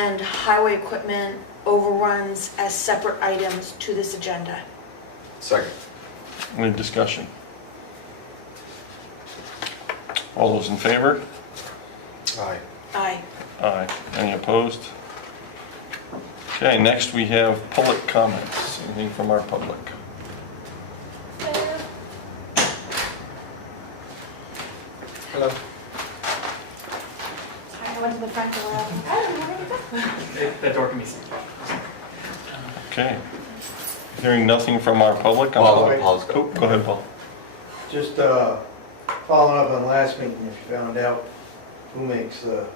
and highway equipment overruns as separate items to this agenda. Second. Any discussion? All those in favor? Aye. Aye. Aye. Any opposed? Okay, next we have public comments. Anything from our public? Hello. Sorry, I went to the front door. That door can be seen. Okay. Hearing nothing from our public. Paul's Oh, go ahead, Paul. Just following up on last meeting, if you found out who makes the, there's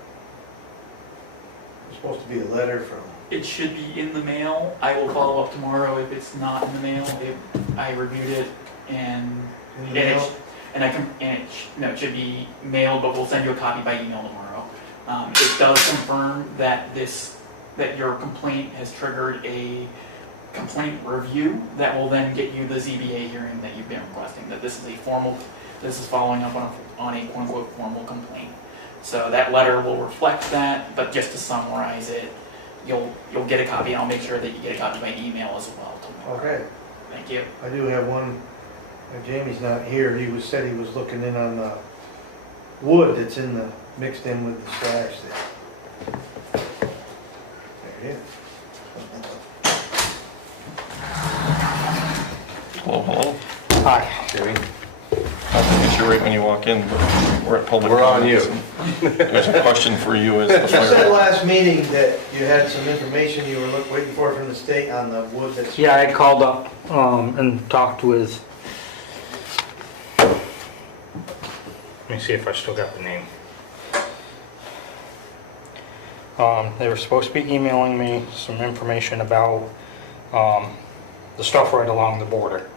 supposed to be a letter from, It should be in the mail. I will follow up tomorrow if it's not in the mail. I reviewed it and in the mail? it should be mailed, but we'll send you a copy by email tomorrow. It does confirm that that your complaint has triggered a complaint review that will then get you the ZBA hearing that you've been requesting. That this is following up on a quote-unquote formal complaint. So that letter will reflect that, but just to summarize it, you'll get a copy, and I'll make sure that you get a copy by email as well tomorrow. Okay, Thank you. I do have one, Jamie's not here, said he was looking in on the wood that's mixed in with the trash there. There it is. Hello, hello. Hi. Jamie. I think you're right when you walk in, but we're at public We're on comments, you. and There's a question for you as the You said fire. last meeting that you had some information you were waiting for from the state on the wood that's. Yeah, I called up and talked with, let me see if I still got the name. They were supposed to be emailing me some information about the stuff right along the border.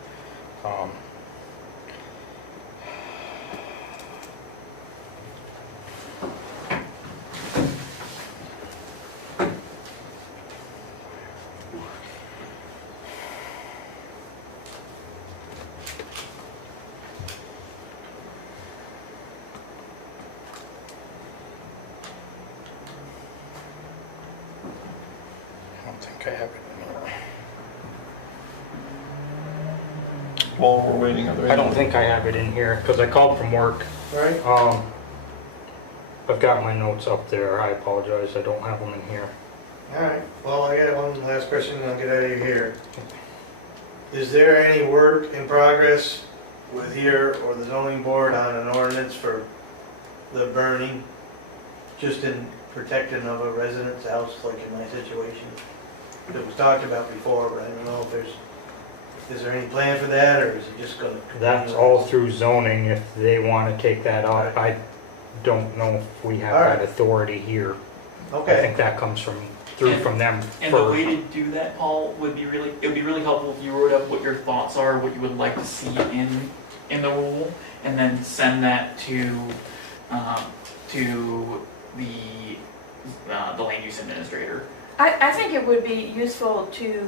I don't think I have it in here. While we're waiting, are there I don't any- think I have it in here because I called from work. Right? I've got my notes up there. I apologize. I don't have them in here. All right, well, I got one last question, and I'll get out of your hair. Is there any work in progress with here or the zoning board on an ordinance for the burning, just in protecting of a resident's house, like in my situation? It was talked about before, but I don't know if is there any plan for that, or is it just gonna? That's all through zoning if they want to take that up. I don't know if we have Alright. that authority here. I Okay, think that comes from them And the way first. to do that, Paul, it would be really helpful if you wrote up what your thoughts are, what you would like to see in the rule, and then send that to the land use administrator. I think it would be useful to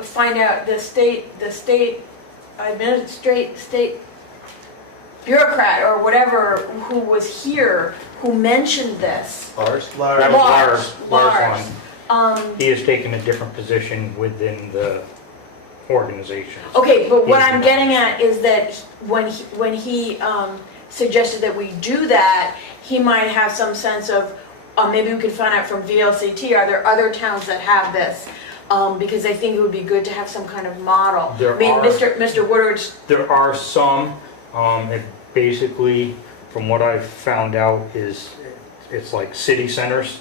find out the state bureaucrat or whatever who was here who mentioned this. Ours? That Larry, was Lars Lars. one. He has taken a different position within the organization. Okay, but what He's I'm not. getting at is that when he suggested that we do that, he might have some sense of, maybe we could find out from VLCT, are there other towns that have this? Because I think it would be good to have some kind of model. There I mean, are. Mr. Woodard's, There are some, it basically, from what I've found out, it's like city centers,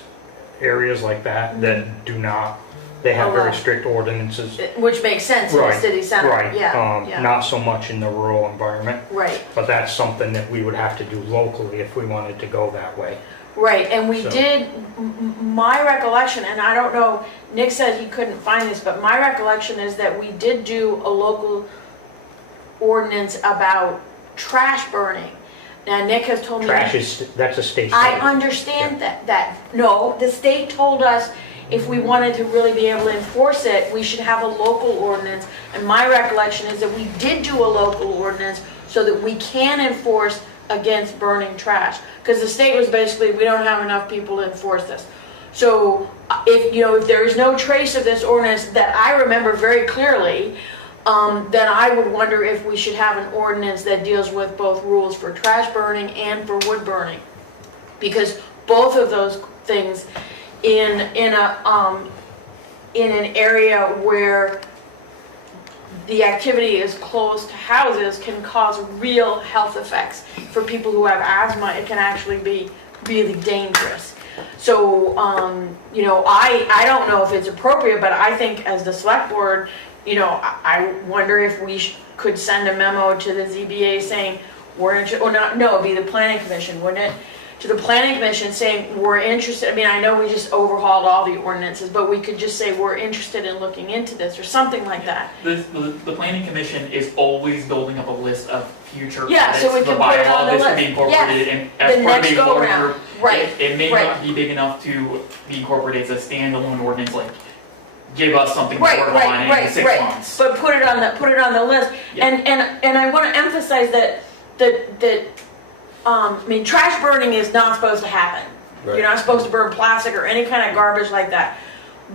areas like that do not, they have Oh, very wow. strict ordinances. which makes sense in the Right, city center. Right, Yeah, not so much in the rural environment, right, but that's something that we would have to do locally if we wanted to go that way. right. And we So- did, my recollection, and I don't know, Nick said he couldn't find this, but my recollection is that we did do a local ordinance about trash burning. Now, Nick has told me. Trash is, that's a state I standard. understand no, the state told us if we wanted to really be able to enforce it, we should have a local ordinance. And my recollection is that we did do a local ordinance so that we can enforce against burning trash. Because the state was basically, we don't have enough people to enforce this. So if there is no trace of this ordinance that I remember very clearly, then I would wonder if we should have an ordinance that deals with both rules for trash burning and for wood burning. Because both of those things in an area where the activity is close to houses can cause real health effects. For people who have asthma, it can actually be really dangerous. So, I don't know if it's appropriate, but I think as the select board, I wonder if we could send a memo to the ZBA saying, it'd be the planning commission, wouldn't it? To the planning commission saying, we're interested, I know we just overhauled all the ordinances, but we could just say, we're interested in looking into this, or something like that. The planning commission is always building up a list of future Yeah, so we edits to the can put it on bylaw the that should be list. incorporated in, as The part of next a go larger. round, right, It may right. not be big enough to be incorporated as a standalone ordinance, like, give us something to Right, work right, on in right, 6 right. months. But put it on the list. Yeah. And I want to emphasize that trash burning is not supposed to happen. Right. You're not supposed to burn plastic or any kind of garbage like that.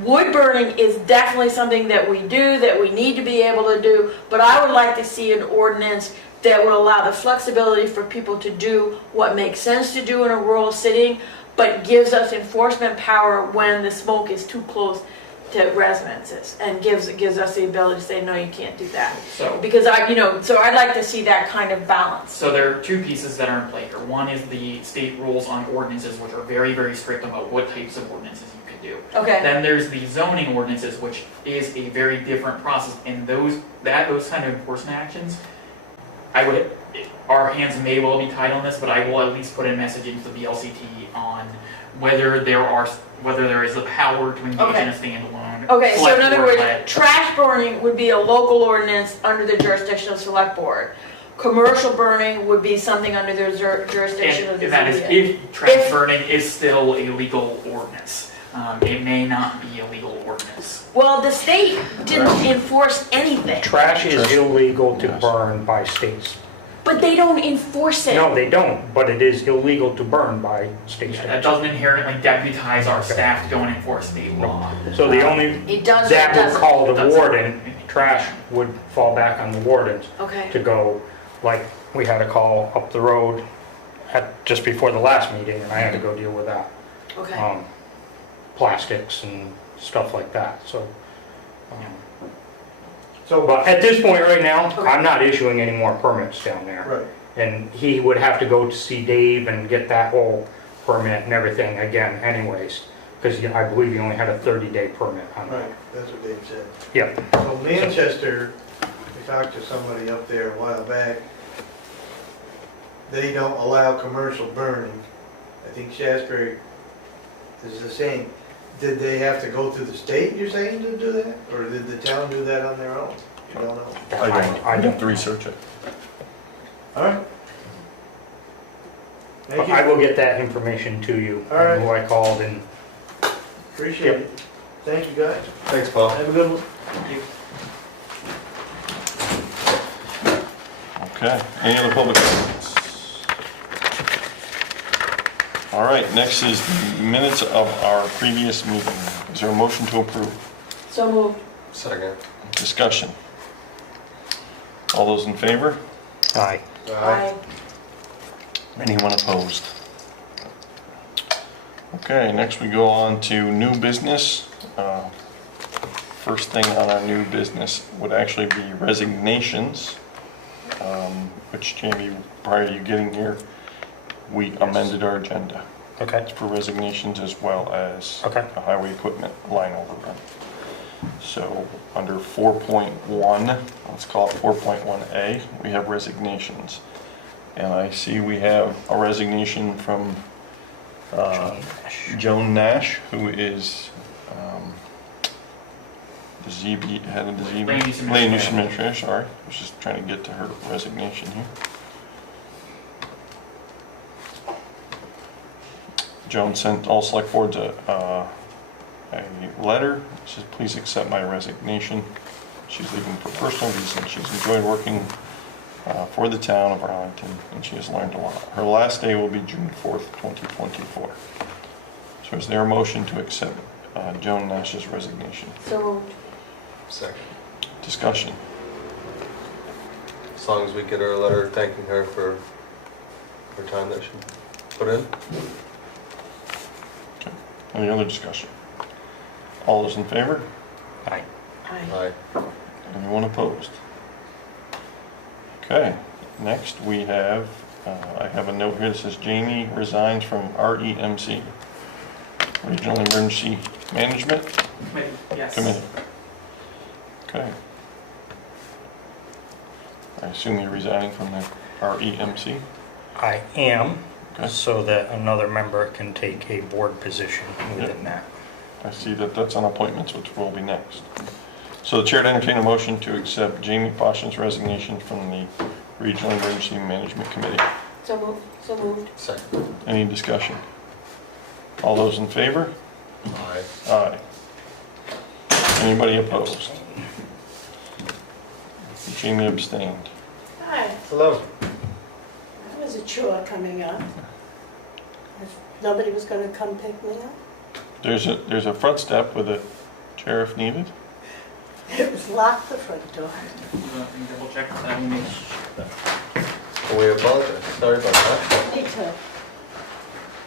Wood burning is definitely something that we do, that we need to be able to do, but I would like to see an ordinance that would allow the flexibility for people to do what makes sense to do in a rural setting, but gives us enforcement power when the smoke is too close to residences, and gives us the ability to say, no, you can't do that. So, Because so I'd like to see that kind of balance. so there are two pieces that are in play here. One is the state rules on ordinances, which are very, very strict about what types of ordinances you can do. Okay, Then there's the zoning ordinances, which is a very different process, and those kind of enforcement actions, our hands may well be tied on this, but I will at least put a message into the BLCT on whether there is the power to engage in a standalone. okay, so select in other board words, led- trash burning would be a local ordinance under the jurisdiction of select board. Commercial burning would be something under the jurisdiction of the If that is, ZBA. if trash burning is still a legal ordinance. It may not be a legal ordinance. Well, the state didn't enforce anything, Trash is illegal to burn by states. but they don't enforce it. No, they don't, but it is illegal to burn by state That statute. doesn't inherently deputize our staff to go and enforce state law. So the only, It does or it that would doesn't. call It the doesn't. warden, trash would fall back on the wardens Okay, to go, like, we had a call up the road just before the last meeting, and I had to go deal with that. okay. Plastics and stuff like that, so. So, But at this point right now, Okay. I'm not issuing any more permits down there. right, And he would have to go to see Dave and get that whole permit and everything again anyways. Because I believe he only had a 30-day permit on that. right, that's what Dave said. Yep. So Manchester, we talked to somebody up there a while back. They don't allow commercial burning. I think Shasberry is the same. Did they have to go through the state, you're saying, to do that? Or did the town do that on their own? You don't know. I I'd don't. have to research it. All right. Thank I you, will get that information to you, All right. who I called and. appreciate it. Thank you, guys. Thanks, Paul. Have a good one. Okay, any other public comments? All right, next is the minutes of our previous meeting. Is there a motion to approve? So moved. Second. Discussion. All those in favor? Aye. Aye. Anyone opposed? Okay, next we go on to new business. First thing on our new business would actually be resignations, which Jamie, prior to you getting here, we amended our agenda Okay, for resignations as well as okay. a highway equipment line overrun. So under 4.1, let's call it 4.1A, we have resignations. And I see we have a resignation from Joan Nash, who is the ZB, head of the ZB. Land use Land use administrator, sorry. I was just trying to get to her resignation here. Joan sent all select boards a letter. She says, please accept my resignation. She's leaving for personal reasons. She's enjoyed working for the town of Arlington, and she has learned a lot. Her last day will be June 4th, 2024. So is there a motion to accept Joan Nash's resignation. So moved. Second. Discussion. As long as we get her a letter thanking her for her time that she put in. Any other discussion? All those in favor? Aye. Aye. Aye. Anyone opposed? Okay, next we have, I have a note here that says Jamie resigns from REMC, Regional Emergency Management Committee, yes. Committee. Okay. I assume you're resigning from the REMC? I am, Okay. so that another member can take a board position within that. I see that that's on appointments, which will be next. So the chair to entertain a motion to accept Jamie Poshen's resignation from the Regional Emergency Management Committee. So moved. So moved. Second. Any discussion? All those in favor? Aye. Aye. Anybody opposed? Jamie abstained. Hi, Hello. that was a chore coming up. Nobody was gonna come pick me up? There's a front step with a chair if needed. It was locked, the front door. Let me double check that we make sure. Well, we apologize. Sorry about that. Me too.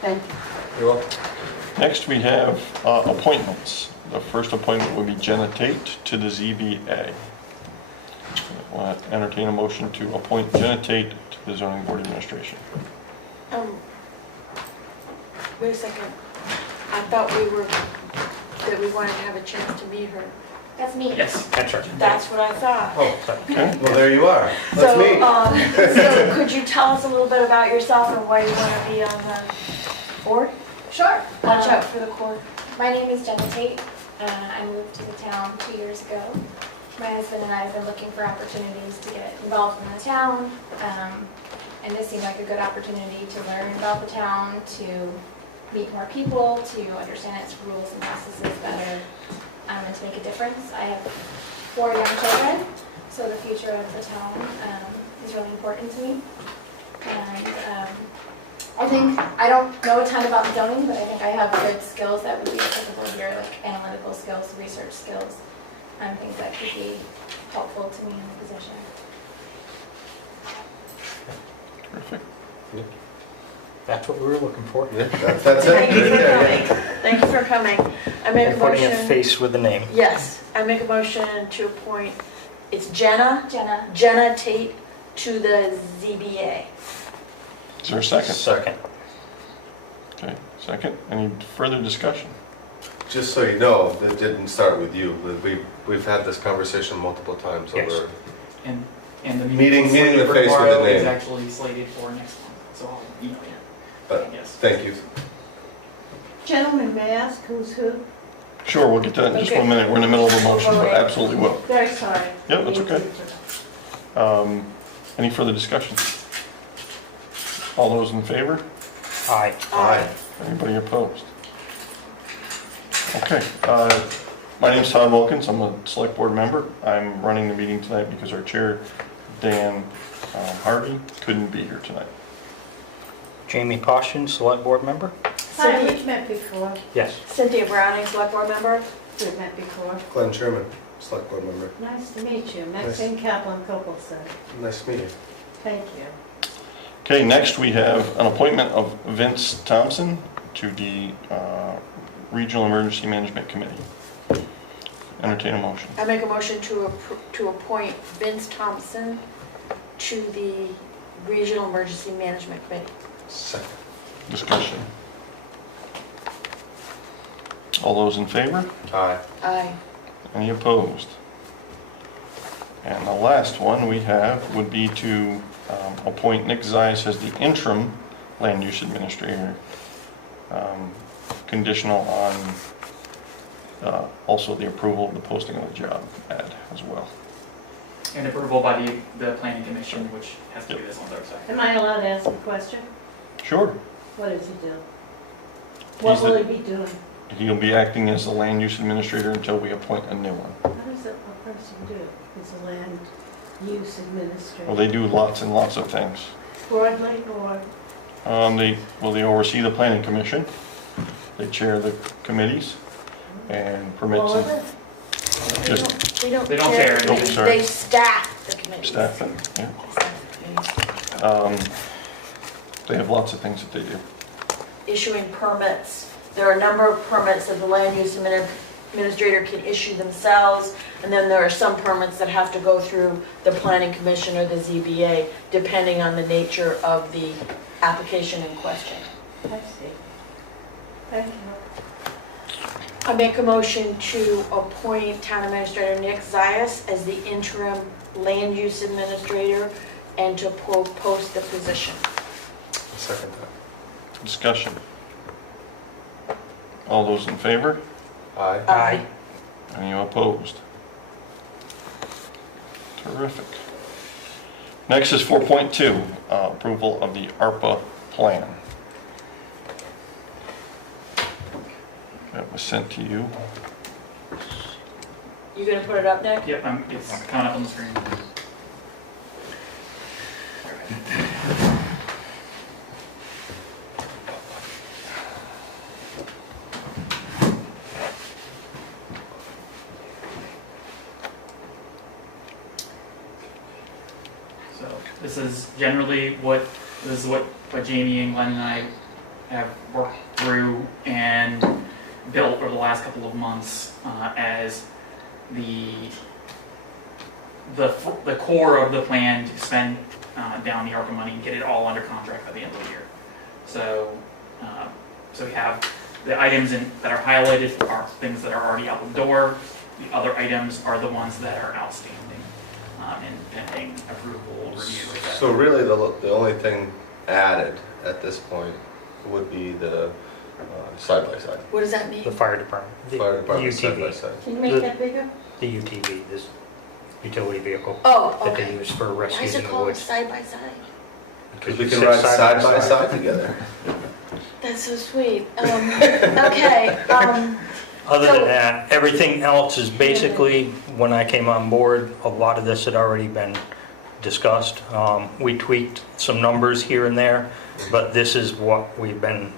Thank you. You're welcome. Next, we have appointments. The first appointment would be Jenna Tate to the ZBA. I'll entertain a motion to appoint Jenna Tate to the Zoning Board Administration. Wait a second. I thought that we wanted to have a chance to meet her. That's me. Yes. That's right. That's what I thought. Oh, Okay? well, there you are. That's So, me. so could you tell us a little bit about yourself and why you want to be on the board? Sure. Watch out for the cord. My name is Jenna Tate. I moved to the town 2 years ago. My husband and I have been looking for opportunities to get involved in the town. And this seemed like a good opportunity to learn about the town, to meet more people, to understand its rules and processes better, and to make a difference. I have 4 young children, so the future of the town is really important to me. And I think, I don't know a ton about zoning, but I think I have good skills that would be applicable here, like analytical skills, research skills, and things that could be helpful to me in the position. Terrific. That's what we were looking for. Yeah, that's it. Thank you for Right there. coming. Thank you for coming. I make a And putting a motion. face with a name. Yes, I make a motion to appoint, it's Jenna Jenna, Tate to the ZBA. Is there a second? Second. Okay, second. Any further discussion? Just so you know, it didn't start with you. We've had this conversation multiple times Yes. over. And the Meeting slated the for face with the tomorrow is name. actually slated for next month, so I'll email you. But Yes. thank you. Gentlemen, may I ask who's who? Sure, we'll get to that in just Okay. 1 minute. We're in the middle of a motion, but absolutely will. Very sorry. Yep, that's okay. Any further discussion? All those in favor? Aye. Aye. Anybody opposed? Okay, my name's Todd Wilkins. I'm a select board member. I'm running the meeting tonight because our chair, Dan Harvey, couldn't be here tonight. Jamie Poshen, Select Board Member? Hi, we've met before. Yes. Cynthia Browning, select board member. We've met before. Glenn Sherman, select board member. Nice to meet you. Nice. Maxine Kaplan, Copeland. Nice to meet you. Thank you. Okay, next we have an appointment of Vince Thompson to the Regional Emergency Management Committee. Entertain a motion. I make a motion to appoint Vince Thompson to the Regional Emergency Management Committee. Second. Discussion. All those in favor? Aye. Aye. Any opposed? And the last one we have would be to appoint Nick Zeiss as the interim land use administrator, conditional on also the approval of the posting of the job ad as well. And approval by the planning commission, which has to be this on Thursday. Am I allowed to ask a question? Sure. What does he do? What will he be doing? He'll be acting as the land use administrator until we appoint a new one. What does a person do? He's a land use administrator. Well, they do lots and lots of things. Broadly or? They oversee the planning commission. They chair the committees. and permits Well, and just they don't They don't chair it. Oh, sorry. They staff the committees. staff it, yeah. They have lots of things that they do. Issuing permits. There are a number of permits that the land use administrator can issue themselves, and then there are some permits that have to go through the planning commission or the ZBA, depending on the nature of the application in question. I see. Thank you. I make a motion to appoint Town Administrator Nick Zias as the interim land use administrator and to post the position. Second that. Discussion. All those in favor? Aye. Aye. Any opposed? Terrific. Next is 4.2, approval of the ARPA plan. That was sent to you. You gonna put it up, Nick? Yep, it's coming up on the screen. So this is generally what Jamie and Glenn and I have worked through and built over the last couple of months as the core of the plan to spend down the ARPA money and get it all under contract by the end of the year. So we have the items that are highlighted are things that are already out the door. The other items are the ones that are outstanding and pending approval, review, etc. So really, the only thing added at this point would be the side-by-side. What does that mean? The fire department. The Fire department UTV. side-by-side. Can you make that bigger? The UTV, this utility vehicle Oh, that they okay. use for Why rescues is in it the called woods. side by side? Because we can Sit ride side by side together. That's so sweet. Okay, Other So- than that, everything else is basically, when I came on board, a lot of this had already been discussed. We tweaked some numbers here and there, but this is what we've been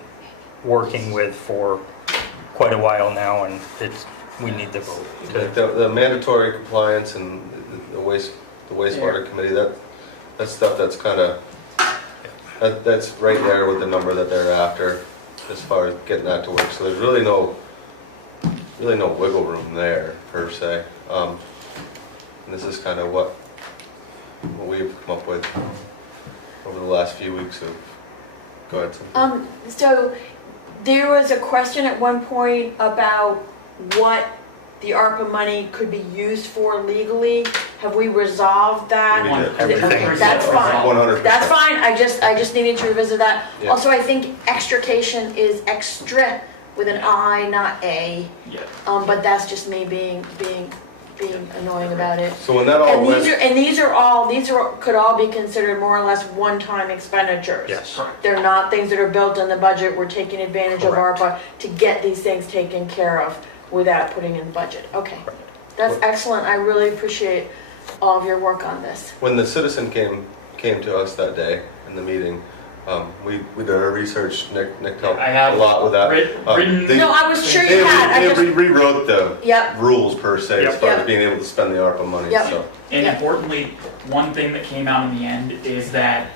working with for quite a while now, and we need the vote. Like the mandatory compliance and the wastewater committee, that's stuff that's kind of, that's right there with the number that they're after as far as getting that to work. So there's really no wiggle room there per se. And this is kind of what we've come up with over the last few weeks of, go ahead. Cynthia. so there was a question at one point about what the ARPA money could be used for legally. Have we resolved that? We did. Everything. Okay, that's fine. 100%. That's fine, I just needed to revisit that. Yeah. Also, I think extrication is extra with an I, not A, Yeah. but that's just me being annoying about it. So when that all went, These could all be considered more or less one-time expenditures. Yes. Correct. They're not things that are built in the budget, we're taking advantage of Correct. ARPA to get these things taken care of without putting in the budget. Okay, that's excellent, I really appreciate all of your work on this. when the citizen came to us that day in the meeting, we did our research. Nick helped I have a lot with that. written. They- No, I was sure They you had, I just, rewrote the yep, rules per se as Yep. far Yep. as being able to spend the ARPA money, Yep. so. And Yeah. importantly, one thing that came out in the end is that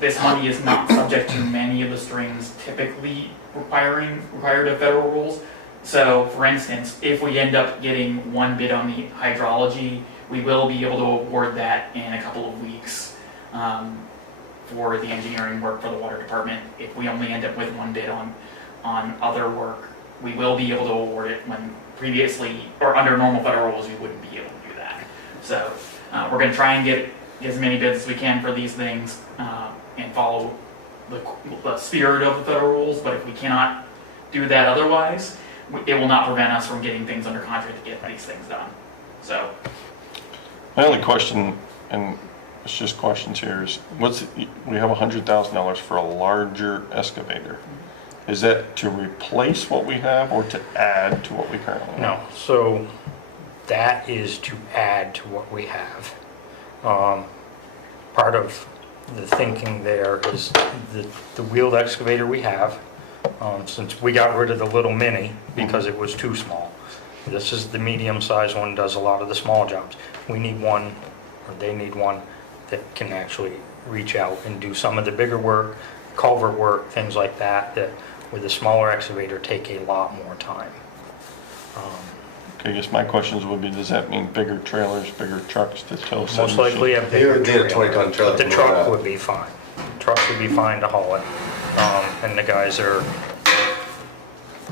this money is not subject to many of the strings typically required of federal rules. So, for instance, if we end up getting one bid on the hydrology, we will be able to award that in a couple of weeks for the engineering work for the water department. If we only end up with one bid on other work, we will be able to award it when previously, or under normal federal rules, we wouldn't be able to do that. So we're going to try and get as many bids as we can for these things and follow the spirit of the federal rules, but if we cannot do that otherwise, it will not prevent us from getting things under contract to get these things done. So, My only question, and it's just questions here, is we have $100,000 for a larger excavator. Is that to replace what we have or to add to what we currently have? No, so that is to add to what we have. Part of the thinking there is the wheeled excavator we have, Since we got rid of the little mini because it was too small. This is the medium-sized one, does a lot of the small jobs. We need one, or they need one, that can actually reach out and do some of the bigger work, culvert work, things like that, that with a smaller excavator take a lot more time. I guess my questions would be, does that mean bigger trailers, bigger trucks to tow some Most likely a You bigger would need a trailer. 20-ton trailer. But the to move truck that. would be fine. Trucks would be fine to haul it. And the guys are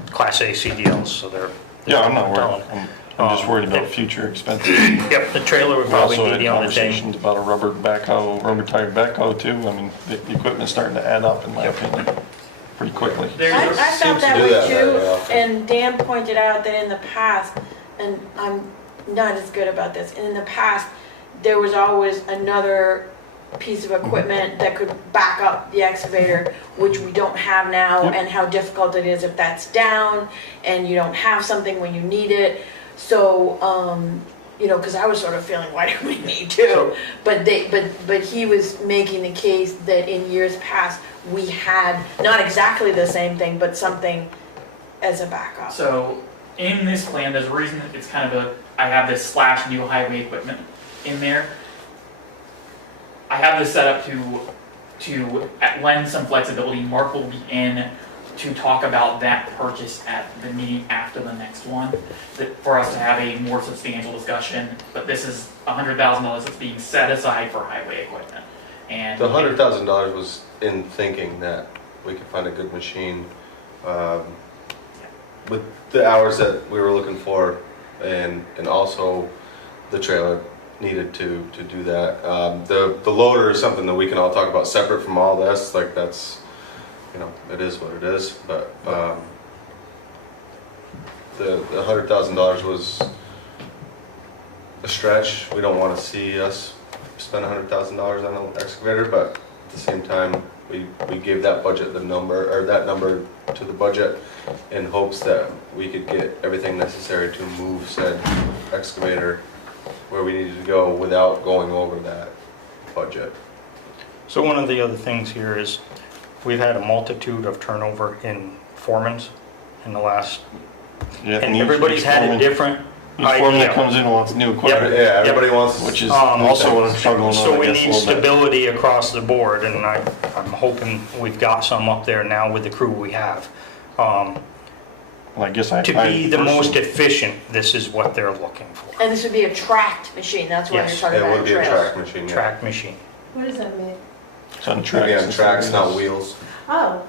Class A CDLs, so they're. Yeah, I'm not telling worried. I'm just worried about future expenses. Yep, the trailer would We probably also be had the only thing. conversations about a rubber backhoe, rubber tire backhoe too. I mean, the equipment's starting to add up in my opinion, pretty quickly. There's, I Seems felt to that do way that too, very often. and Dan pointed out that in the past, and I'm not as good about this, in the past, there was always another piece of equipment that could back up the excavator, which we don't have now, Yep. and how difficult it is if that's down, and you don't have something when you need it. So, you know, because I was sort of feeling, why do we need two? But he was making the case that in years past, we had not exactly the same thing, but something as a backup. so in this plan, there's a reason that it's kind of I have this slash new highway equipment in there. I have this set up to lend some flexibility. Mark will be in to talk about that purchase at the meeting after the next one, for us to have a more substantial discussion. But this is $100,000 that's being set aside for highway equipment. And The $100,000 was in thinking that we could find a good machine with the hours that we were looking for, and also the trailer needed to do that. The loader is something that we can all talk about separate from all this. Like that's, you know, it is what it is. But the $100,000 was a stretch. We don't want to see us spend $100,000 on an excavator, but at the same time, we gave that budget that number to the budget in hopes that we could get everything necessary to move said excavator where we needed to go without going over that budget. So one of the other things here is, we've had a multitude of turnover in foremans in the last, Yeah, and each everybody's had a foreman- different Each foreman that idea. comes in wants new equipment, Yeah, everybody wants. which is Um, also what I'm struggling on, So I we guess, a need little bit. stability across the board, and I'm hoping we've got some up there now with the crew we have. Well, I guess I. To be the most efficient, this is what they're looking for. And this would be a tracked machine, that's why you're Yes. talking It about would be a trails. track machine, yeah. Track machine. What does that mean? It's on It'd tracks. be on instead tracks, of not wheels. wheels. Oh,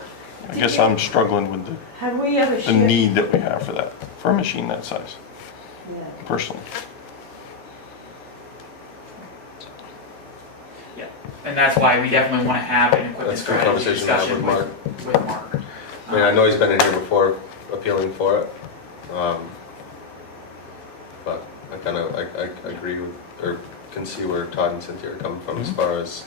I guess I'm struggling with have we ever the shared? need that we have for that, for a machine that size, Yeah. personally. And that's why we definitely want to have an equipment That's a good strategy conversation to have discussion with with Mark. I mean, I know he's been in here before appealing for it. But I kind of, I agree with, or can see where Todd and Cynthia are coming from as far as,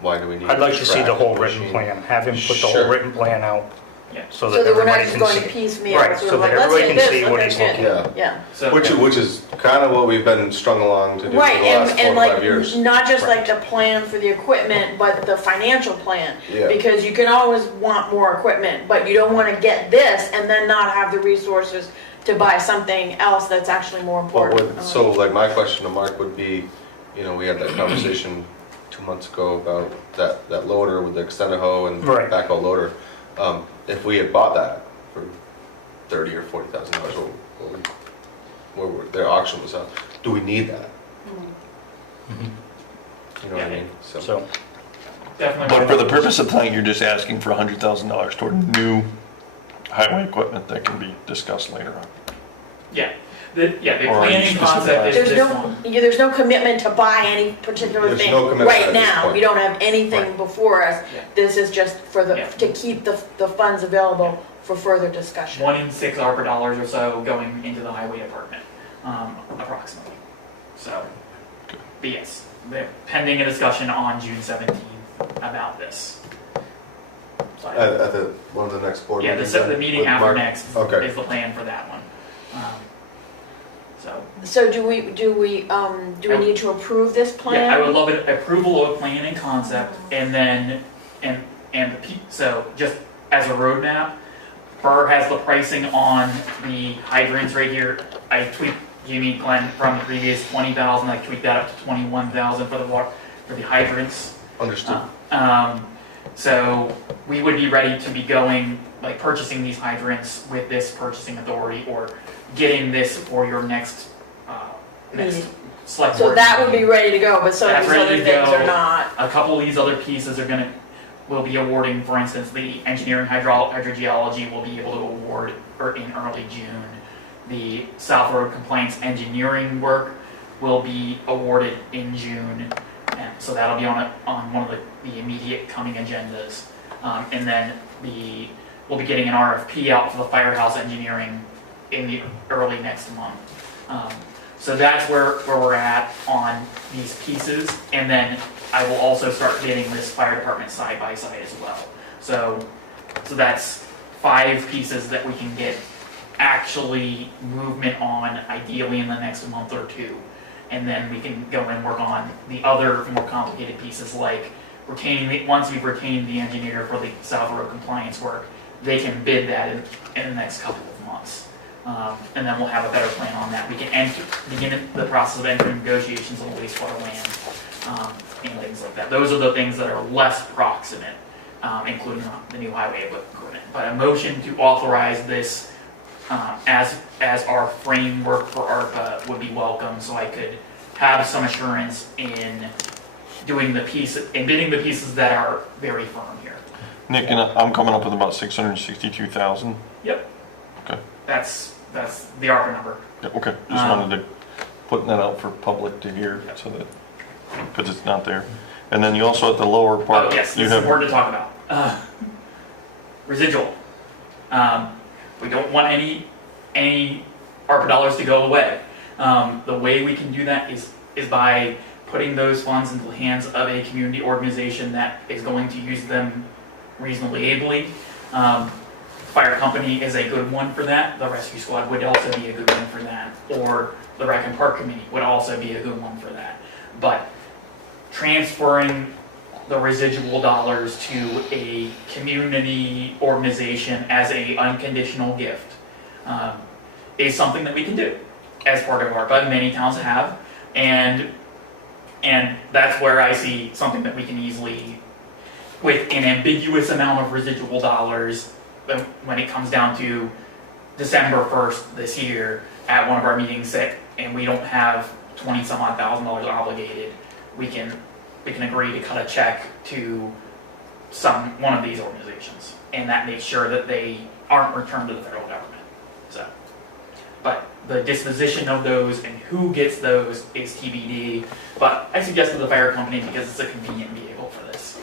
why do we need? I'd like to see the track whole written machine? plan, have him put the Sure. whole written plan out, Yeah. so So that that we're not everybody just can going to see. piecemeal, Right, sort so of like, that let's everybody do can this, see look what at he's it. looking Yeah, Yeah. So which is kind of what we've been strung along to do for the Right, last and 4 or 5 like, years. not just like the plan for the equipment, but the financial plan. Yeah. Because you can always want more equipment, but you don't want to get this and then not have the resources to buy something else that's actually more What important. would, so like my question to Mark would be, you know, we had that conversation 2 months ago about that loader with the extended hoe and Right. backhoe loader. If we had bought that for $30,000 or $40,000, what would their auction was up, do we need that? Mhm. You know what I mean? So, definitely. But for the purpose of tonight, you're just asking for $100,000 toward new highway equipment that can be discussed later on. Yeah, the Or are you planning specific? concept is There's this no, one. there's no commitment to buy any particular There's thing no commitment right at this now. point. We don't have anything Right. before us. Yeah. This is just for Yeah. to keep the funds available for further discussion. 1 in 6 ARPA dollars or so going into the highway department, approximately. So, but yes, pending a discussion on June 17th about this. So I- At the, one of the next board Yeah, meetings? the then, meeting with after Mark? next Okay. is the plan for that one. So, So do we need to approve this plan? yeah, I would love an approval of plan and concept, and then, and the so just as a roadmap. Burr has the pricing on the hydrants right here. I tweaked Jimmy Glenn from the previous 20,000. I tweaked that up to 21,000 for the hydrants. Understood. So we would be ready to be going, like purchasing these hydrants with this purchasing authority, or getting this for your next select So board that would meeting. be ready to go, but some of That's these ready other to things go. are not. A couple of these other pieces will be awarding, for instance, the engineering hydrogeology will be able to award in early June. The South Road compliance engineering work will be awarded in June. And so that'll be on one of the immediate coming agendas. And then we'll be getting an RFP out for the firehouse engineering in the early next month. So that's where we're at on these pieces. And then I will also start getting this fire department side by side as well. So that's 5 pieces that we can get actually movement on, ideally in the next month or 2. And then we can go and work on the other more complicated pieces, like once we've retained the engineer for the South Road compliance work, they can bid that in the next couple of months. And then we'll have a better plan on that. We can begin the process of entering negotiations on the wastewater land and things like that. Those are the things that are less proximate, including the new highway equipment. But a motion to authorize this as our framework for ARPA would be welcome, so I could have some assurance in doing bidding the pieces that are very firm here. Nick, and I'm coming up with about 662,000. Yep. Okay. That's the ARPA number. Yeah, okay, just wanted to put that out for public to hear, so that, because it's not there. And then you also at the lower part. Oh yes, you this is have important to talk about. Residual. We don't want any ARPA dollars to go away. The way we can do that is by putting those funds into the hands of a community organization that is going to use them reasonably ably. Fire company is a good one for that. The rescue squad would also be a good one for that. Or the Rec and Park Committee would also be a good one for that. But transferring the residual dollars to a community organization as a unconditional gift is something that we can do as part of ARPA. Many towns have, and that's where I see something that we can easily, with an ambiguous amount of residual dollars, when it comes down to December 1st this year at one of our meetings, and we don't have $20-some odd thousand obligated, we can agree to cut a check to one of these organizations, and that makes sure that they aren't returned to the federal government. So, but the disposition of those and who gets those is TBD. But I suggested the fire company because it's a convenient vehicle for this.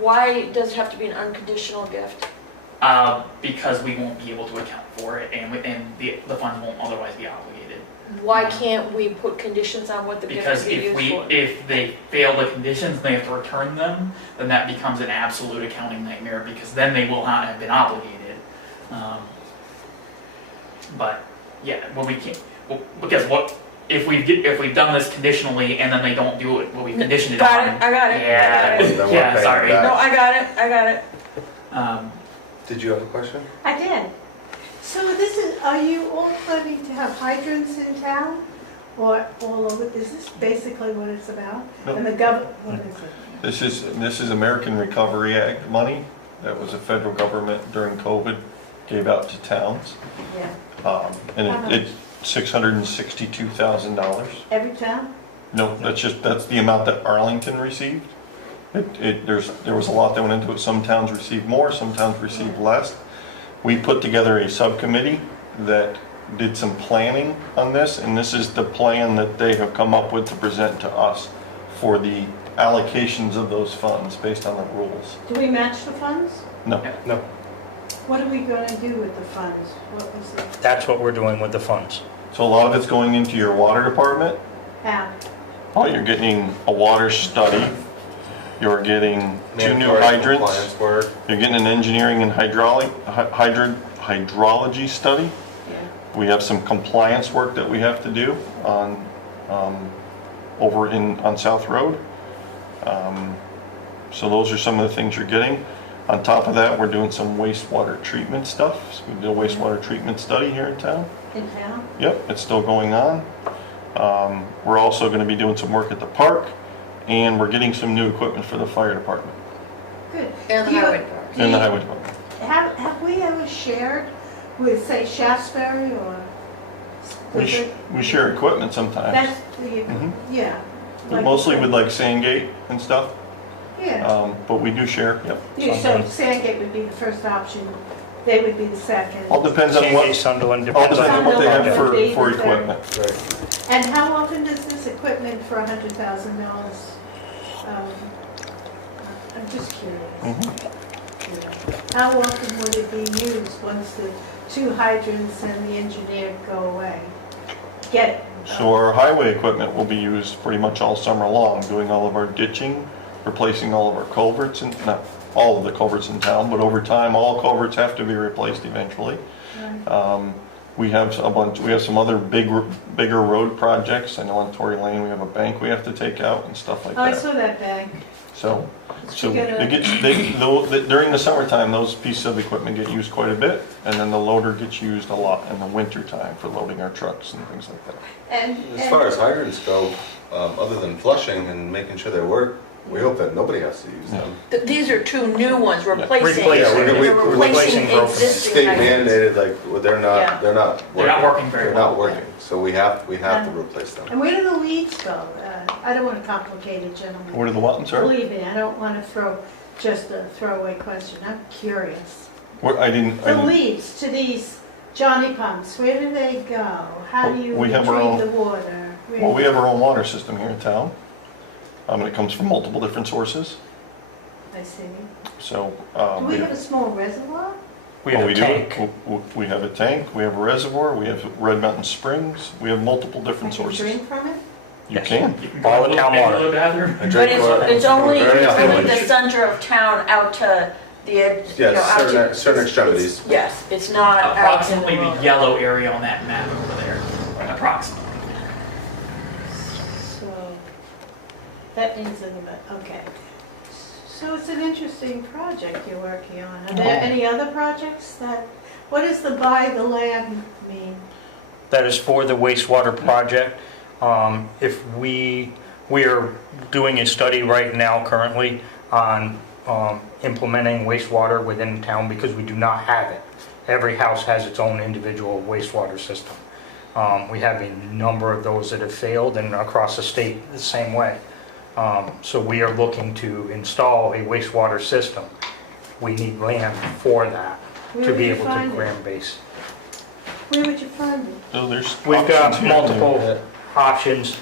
Why does it have to be an unconditional gift? Because we won't be able to account for it, and the funds won't otherwise be obligated. Why can't we put conditions on what the gift Because can be used for? if they fail the conditions and they have to return them, then that becomes an absolute accounting nightmare, because then they will not have been obligated. But yeah, because if we've done this conditionally and then they don't do it, what we've conditioned it Got on. it, I got it. Yeah, I got it. Then we're yeah, paying sorry. back. No, I got it. Did you have a question? I did. So are you all planning to have hydrants in town? Or all over, is this basically what it's about? No. And what is it? This is American Recovery Act money that was the federal government during COVID gave out to towns. Yeah. And it's $662,000. Every town? No, that's the amount that Arlington received. There was a lot that went into it. Some towns received more, some towns received less. We put together a subcommittee that did some planning on this, and this is the plan that they have come up with to present to us for the allocations of those funds based on the rules. Do we match the funds? No. No. What are we going to do with the funds? What was it? That's what we're doing with the funds. So a lot of it's going into your water department. How? Oh, you're getting a water study. You're getting 2 new Mandatory hydrants. compliance work. You're getting an engineering and hydrology study. Yeah. We have some compliance work that we have to do on South Road. So those are some of the things you're getting. On top of that, we're doing some wastewater treatment stuff. So we did a wastewater treatment study here in town. In town? Yep, it's still going on. We're also gonna be doing some work at the park, and we're getting some new equipment for the fire department Good. And the Do you- highway department. and the highway department. Have we ever shared with, say, Shaftesbury or? We share equipment sometimes, That's the, Mhm. yeah. but mostly with like Sandgate and stuff, Yeah. but we do share, yep. Yeah, so Sandgate would be the first option, they would be the second. All depends on what, Sandgate, Sunderland, all depends depends on on what they have Sunderland would be for the third. equipment. Right. And how often does this equipment for $100,000, I'm just curious. Mhm. How often would it be used once the 2 hydrants and the engineer go away? Get, So our highway equipment will be used pretty much all summer long, doing all of our ditching, replacing all of our culverts, and not all of the culverts in town, but over time, all culverts have to be replaced eventually. We have we have some other bigger road projects. I know on Tory Lane, we have a bank we have to take out and stuff like oh, I that. saw that bank. So You gotta- during the summertime, those pieces of equipment get used quite a bit, and then the loader gets used a lot in the winter time for loading our trucks and things like that. And, As far as hydrants go, other than flushing and making sure they work, we hope that nobody has to use them. These are 2 new ones replacing. Replacing. Yeah, They're we're replacing broken. existing State hydrants. mandated, like, they're not They're not working very They're well. not working, so we have to replace them. and where do the leads go? I don't want to complicate it, gentlemen. Where do the what, sir? Believe me, I don't want to throw just a throwaway question. I'm curious. I didn't. The leads to these Johnny pumps, where do they go? How do you We have our retrieve own- the water? Well, we have our own water system here in town. And it comes from multiple different sources. I see. So, Do we have a small reservoir? We have a tank. We have a tank, we have a reservoir, we have Red Mountain Springs, we have multiple I different can sources. drink from it? You Yes. can. You can All go the town into water. the bathroom. I But drink water it's only very often. the center of town out to the edge, you know, Yes, out to. certain extremities. Yes, it's not out in Approximately the the road. yellow area on that map over there, approximately. So, that means in the, okay. So it's an interesting project you're working on. Are there any other projects what does the buy the land mean? That is for the wastewater project. If we are doing a study right now currently on implementing wastewater within town because we do not have it. Every house has its own individual wastewater system. We have a number of those that have failed, and across the state the same way. So we are looking to install a wastewater system. We need land for that Where to would be you able to find it? ground base. Where would you find it? So there's We've got options here. multiple options,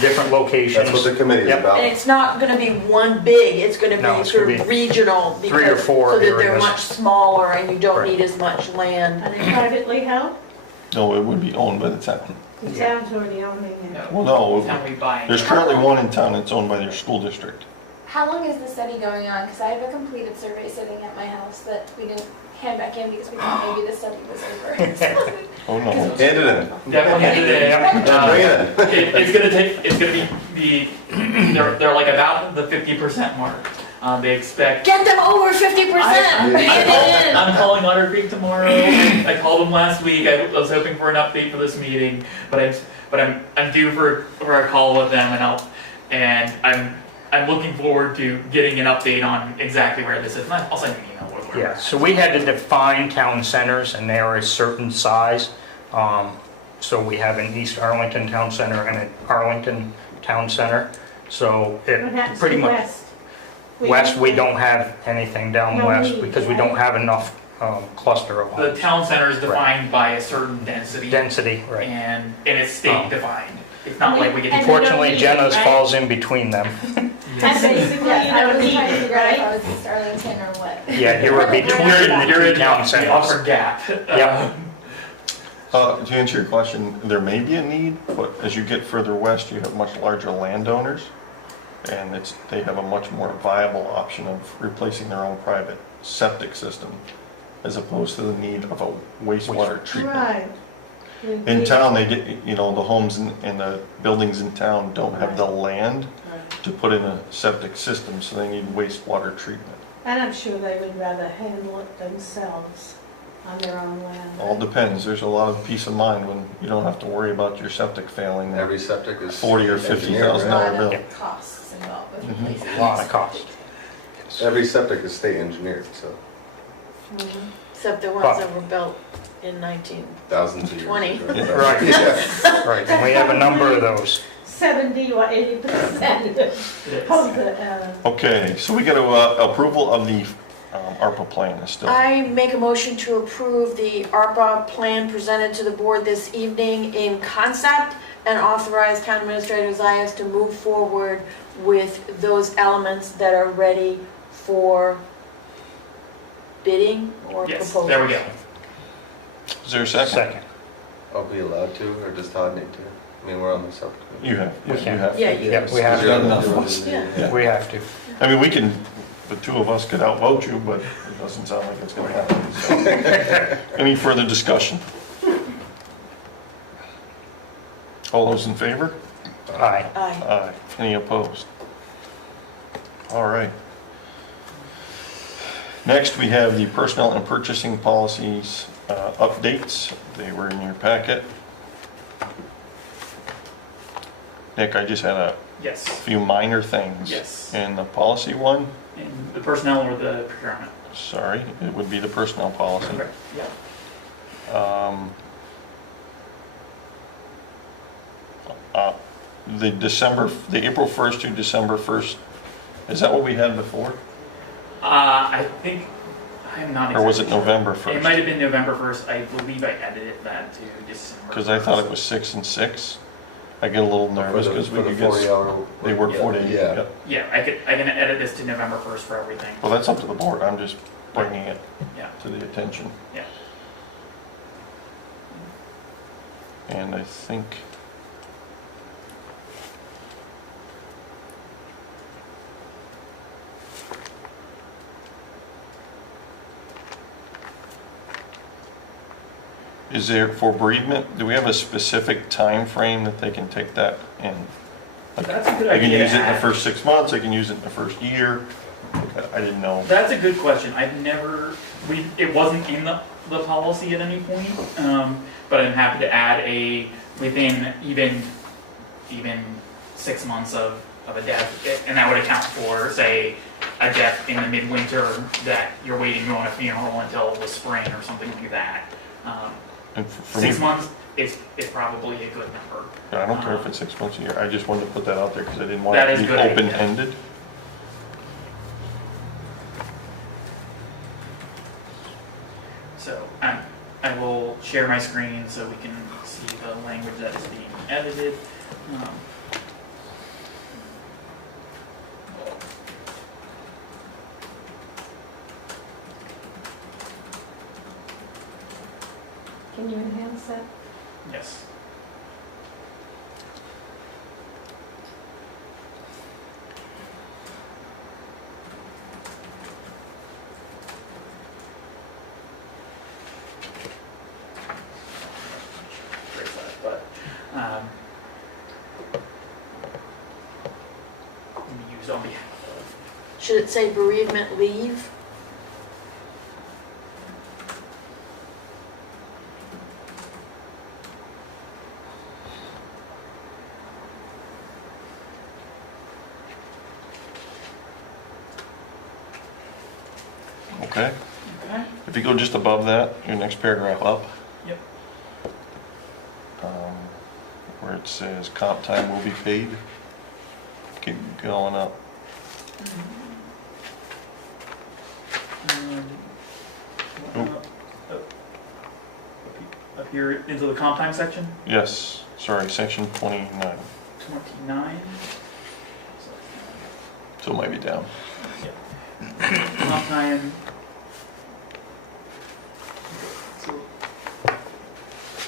different locations. That's what the committee is Yep. about. And it's not gonna be one big, it's gonna No, be it's sort gonna of be regional. 3 or because- 4 So that they're areas. much smaller and you don't Correct. need as much land. Are they privately held? No, it would be owned by the town. The town's already owning it. Well, no, Now we buy it. there's currently one in town that's owned by their school district. How long is the study going on? Because I have a completed survey sitting at my house that we didn't hand back in because we thought maybe the study was over. Oh, no. Hand it in. Definitely end it in. Bring it in. It's gonna be they're like about the 50% mark. They expect. Get them over 50%, hand it in. I'm calling Otter Creek tomorrow. I called them last week. I was hoping for an update for this meeting, but I'm due for a call with them, and I'm looking forward to getting an update on exactly where this is. And I'll send you an email with where. Yeah, so we had to define town centers, and they are a certain size. So we have an East Arlington Town Center and an Arlington Town Center. So What it happens pretty to much, west? west, we don't have anything down No west need, because we right? don't have enough cluster of The homes. town center is defined by a certain density, Density, right. and it's state Oh. defined. It's not like we get. And we don't Unfortunately, need it, Jenna's right? falls in between them. And basically, Yes, you I don't was need trying to it, figure out if I right? was East Arlington or what. Yeah, you're between the You're two in town the upper centers. gap. Yep. To answer your question, there may be a need, but as you get further west, you have much larger landowners, and they have a much more viable option of replacing their own private septic system, as opposed to the need of a wastewater treatment. Right. In town, the homes and the buildings in town don't have the land Right. to put in a septic system, so they need wastewater treatment. And I'm sure they would rather handle it themselves on their own land. All depends. There's a lot of peace of mind when you don't have to worry about your septic failing. Every septic is. 40 or engineered, $50,000 right? A lot bill. of costs involved with Mhm. replacing. A lot of cost. Every septic is state engineered, so Except the ones that were built in 19. thousands of years. 20. ago. Right. Yeah. Right, and we have a number of those. 70 or 80% It is. of the, Okay, so we got approval of the ARPA plan is still. I make a motion to approve the ARPA plan presented to the board this evening in concept and authorize town administrator Zias to move forward with those elements that are ready for bidding or Yes, proposal. there we go. Is there a second? Second. I'll be allowed to, or does Todd need to? I mean, we're on the subcommittee. You have. We You can. have. Yeah, Yeah, we have You're to. enough of us. Yeah. Yeah. We have to. I mean, we can, the two of us could outvote you, but it doesn't sound like it's gonna happen. So. Any further discussion? All those in favor? Aye. Aye. Aye. Any opposed? All right. Next, we have the personnel and purchasing policies updates. They were in your packet. Nick, I just had a Yes. few minor things. Yes. In the policy one, And the personnel or the procurement? sorry, it would be the personnel policy. Okay, yeah. The April 1st to December 1st, is that what we had before? I think, I am not exactly Or was it sure. November It 1st? might have been November 1st. I believe I edited that to December. Because I thought it 1st. was 6 and 6. I get a little nervous because we For the could get, 40-hour. they work Yeah. 40. Yeah. Yeah, I can edit this to November 1st for everything. Well, that's up to the board. I'm just bringing it Yeah. to the attention. Yeah. And I think, is there, for bereavement, do we have a specific time frame that they can take that in? Like, That's a good I can idea. use it in the first 6 months, I can use it in the first year. I didn't know. That's a good question. I've never, it wasn't in the policy at any point, but I'm happy to add within even 6 months of a death, and that would account for, say, a death in the midwinter that you're waiting to go on a funeral until the spring or something like that. And for me, 6 months is probably a good number. I don't care if it's 6 months a year, I just wanted to put that out there because I didn't want That it is to be a good idea. open-ended. So I will share my screen so we can see the language that is being edited. can you enhance that? Yes. But used on behalf of. Should it say bereavement leave? Okay, Okay. if you go just above that, your next paragraph up. Yep. Where it says comp time will be paid. Keep going up. Up here into the comp time section, Yes, sorry, section 29. 29. So it might be down. Comp time.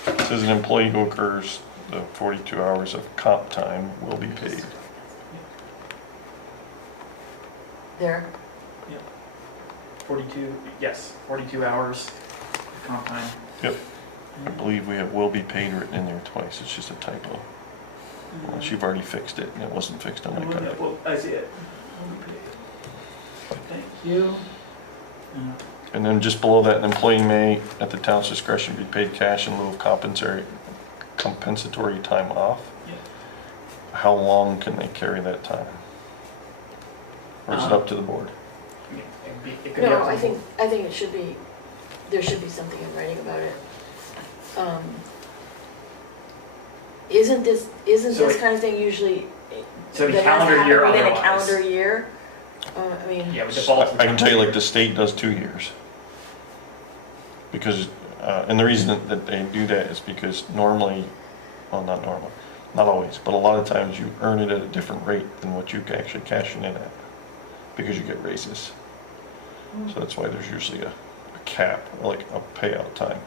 It says an employee who occurs the 42 hours of comp time will be paid. There. 42, yes, 42 hours comp time. Yep. I believe we have will be paid written in there twice. It's just a typo. Unless you've already fixed it and it wasn't fixed on my copy. Well, I see it. Thank you. And then just below that, an employee may, at the town's discretion, be paid cash in lieu of compensatory time off. Yeah. How long can they carry that time? Or is it up to the board? It could be No, up to I the think it should be, there should be something in writing about it. Isn't So this it- kind of thing usually, So the that has to calendar happen year within a otherwise. calendar year? I mean, Yeah, with default. I can tell you like the state does 2 years. Because, and the reason that they do that is because normally, well, not normally, not always, but a lot of times you earn it at a different rate than what you can actually cash it in at. Because you get raises. So that's why there's usually a cap, like a payout time.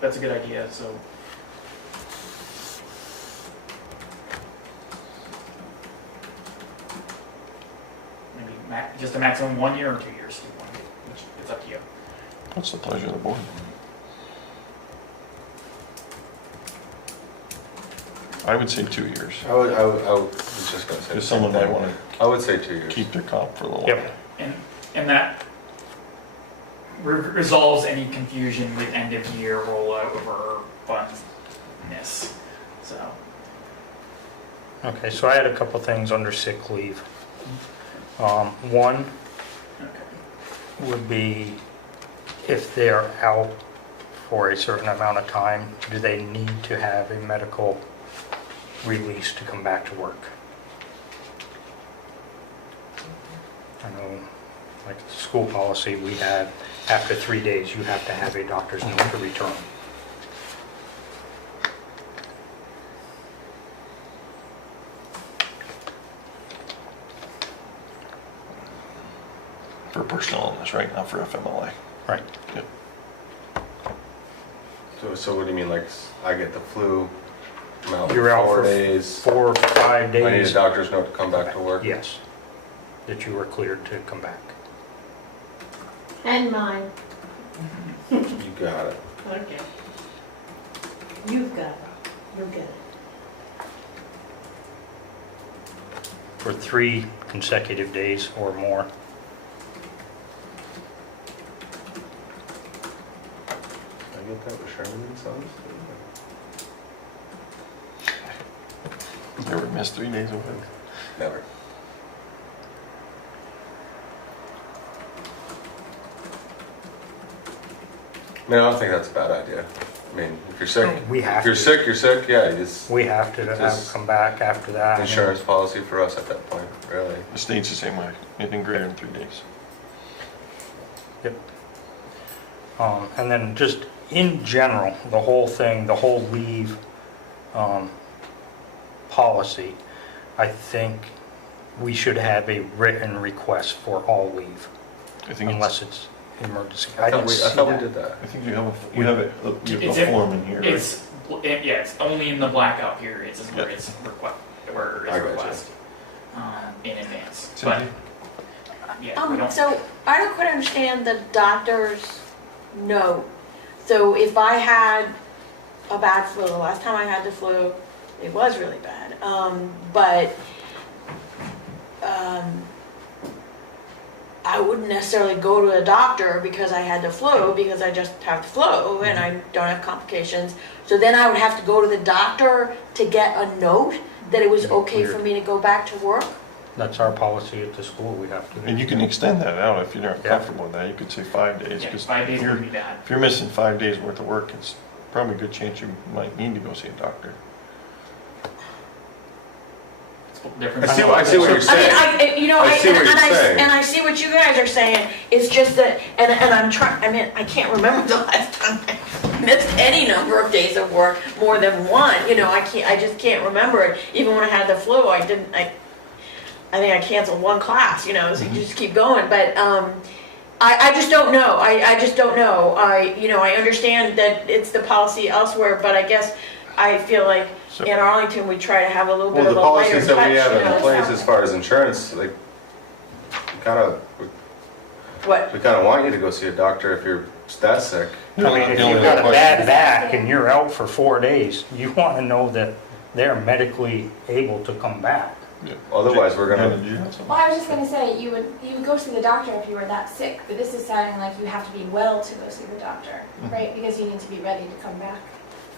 That's a good idea, so. Maybe just a maximum 1 year or 2 years, which it's up to you. What's the pleasure of the board? I would say 2 years. I was just gonna say. the Because same someone might thing. want I would say 2 to years. keep their comp for a little Yep. while. And that resolves any confusion with end of year rollout over fundness, so. Okay, so I had a couple things under sick leave. One Okay. would be if they're out for a certain amount of time, do they need to have a medical release to come back to work? I know, like school policy, we had after 3 days, you have to have a doctor's note to return. For personal illness, right? Not for FMLA. Right. Yep. So what do you mean, like, I get the flu, I'm out You're out for 4 for days, 4 or 5 I need a days. doctor's note to come back to work? Yes, that you were cleared to come back. And mine. You got it. Okay. You've got it. You'll get it. For 3 consecutive days or more. I get that with Sherman and Sons? You ever missed 3 days a week? Never. I mean, I don't think that's a bad idea. I mean, if you're sick, We if have you're to. sick, you're sick, yeah, it's We have to have Just them come back after that. insurance policy for us at that point, really. The state's the same way. Anything greater than 3 days. And then just in general, the whole thing, the whole leave policy, I think we should have a written request for all leave, I think unless it's emergency. I didn't see thought we that. did that. I think you have you have it, you It's have in- a form in here, right? Yeah, it's only in the blackout periods is where Yeah. it's where it's I gotcha. request in advance. Cindy? But yeah, we don't. so I don't quite understand the doctor's note. So if I had a bad flu, the last time I had the flu, it was really bad. I wouldn't necessarily go to a doctor because I had the flu, because I just have the flu and I don't have complications. So then I would have to go to the doctor to get a note that it was okay for me to go back to work? That's our policy at the school, we have to. And you can extend that out if you're not Yeah. comfortable with that. You could say 5 days. Yeah, 'Cause 5 days if you're- would be bad. If you're missing 5 days worth of work, it's probably a good chance you might need to go see a doctor. It's different. I see what you're I mean, saying. I see what you're saying. and I see what you guys are saying. It's just that, and I'm trying. I mean, I can't remember the last time I missed any number of days of work, more than one. You know, I just can't remember it. Even when I had the flu, I think I canceled one class. You know, so you just keep going. But I just don't know. I just don't know. I understand that it's the policy elsewhere, but I guess I feel like So- in Arlington we try to have a little bit Well, of the a lighter policies touch. that we have you in know? place as far as insurance, like, we kind What? of want you to go see a doctor if you're that sick. I mean, if The only you've got a question bad is- back and you're out for 4 days, you want to know that they're medically able to come back. Otherwise, we're Yeah, gonna, did you have something? Well, I was just gonna say, you would go see the doctor if you were that sick, but this is sounding like you have to be well to go see the doctor, right? Because you need to be ready to come back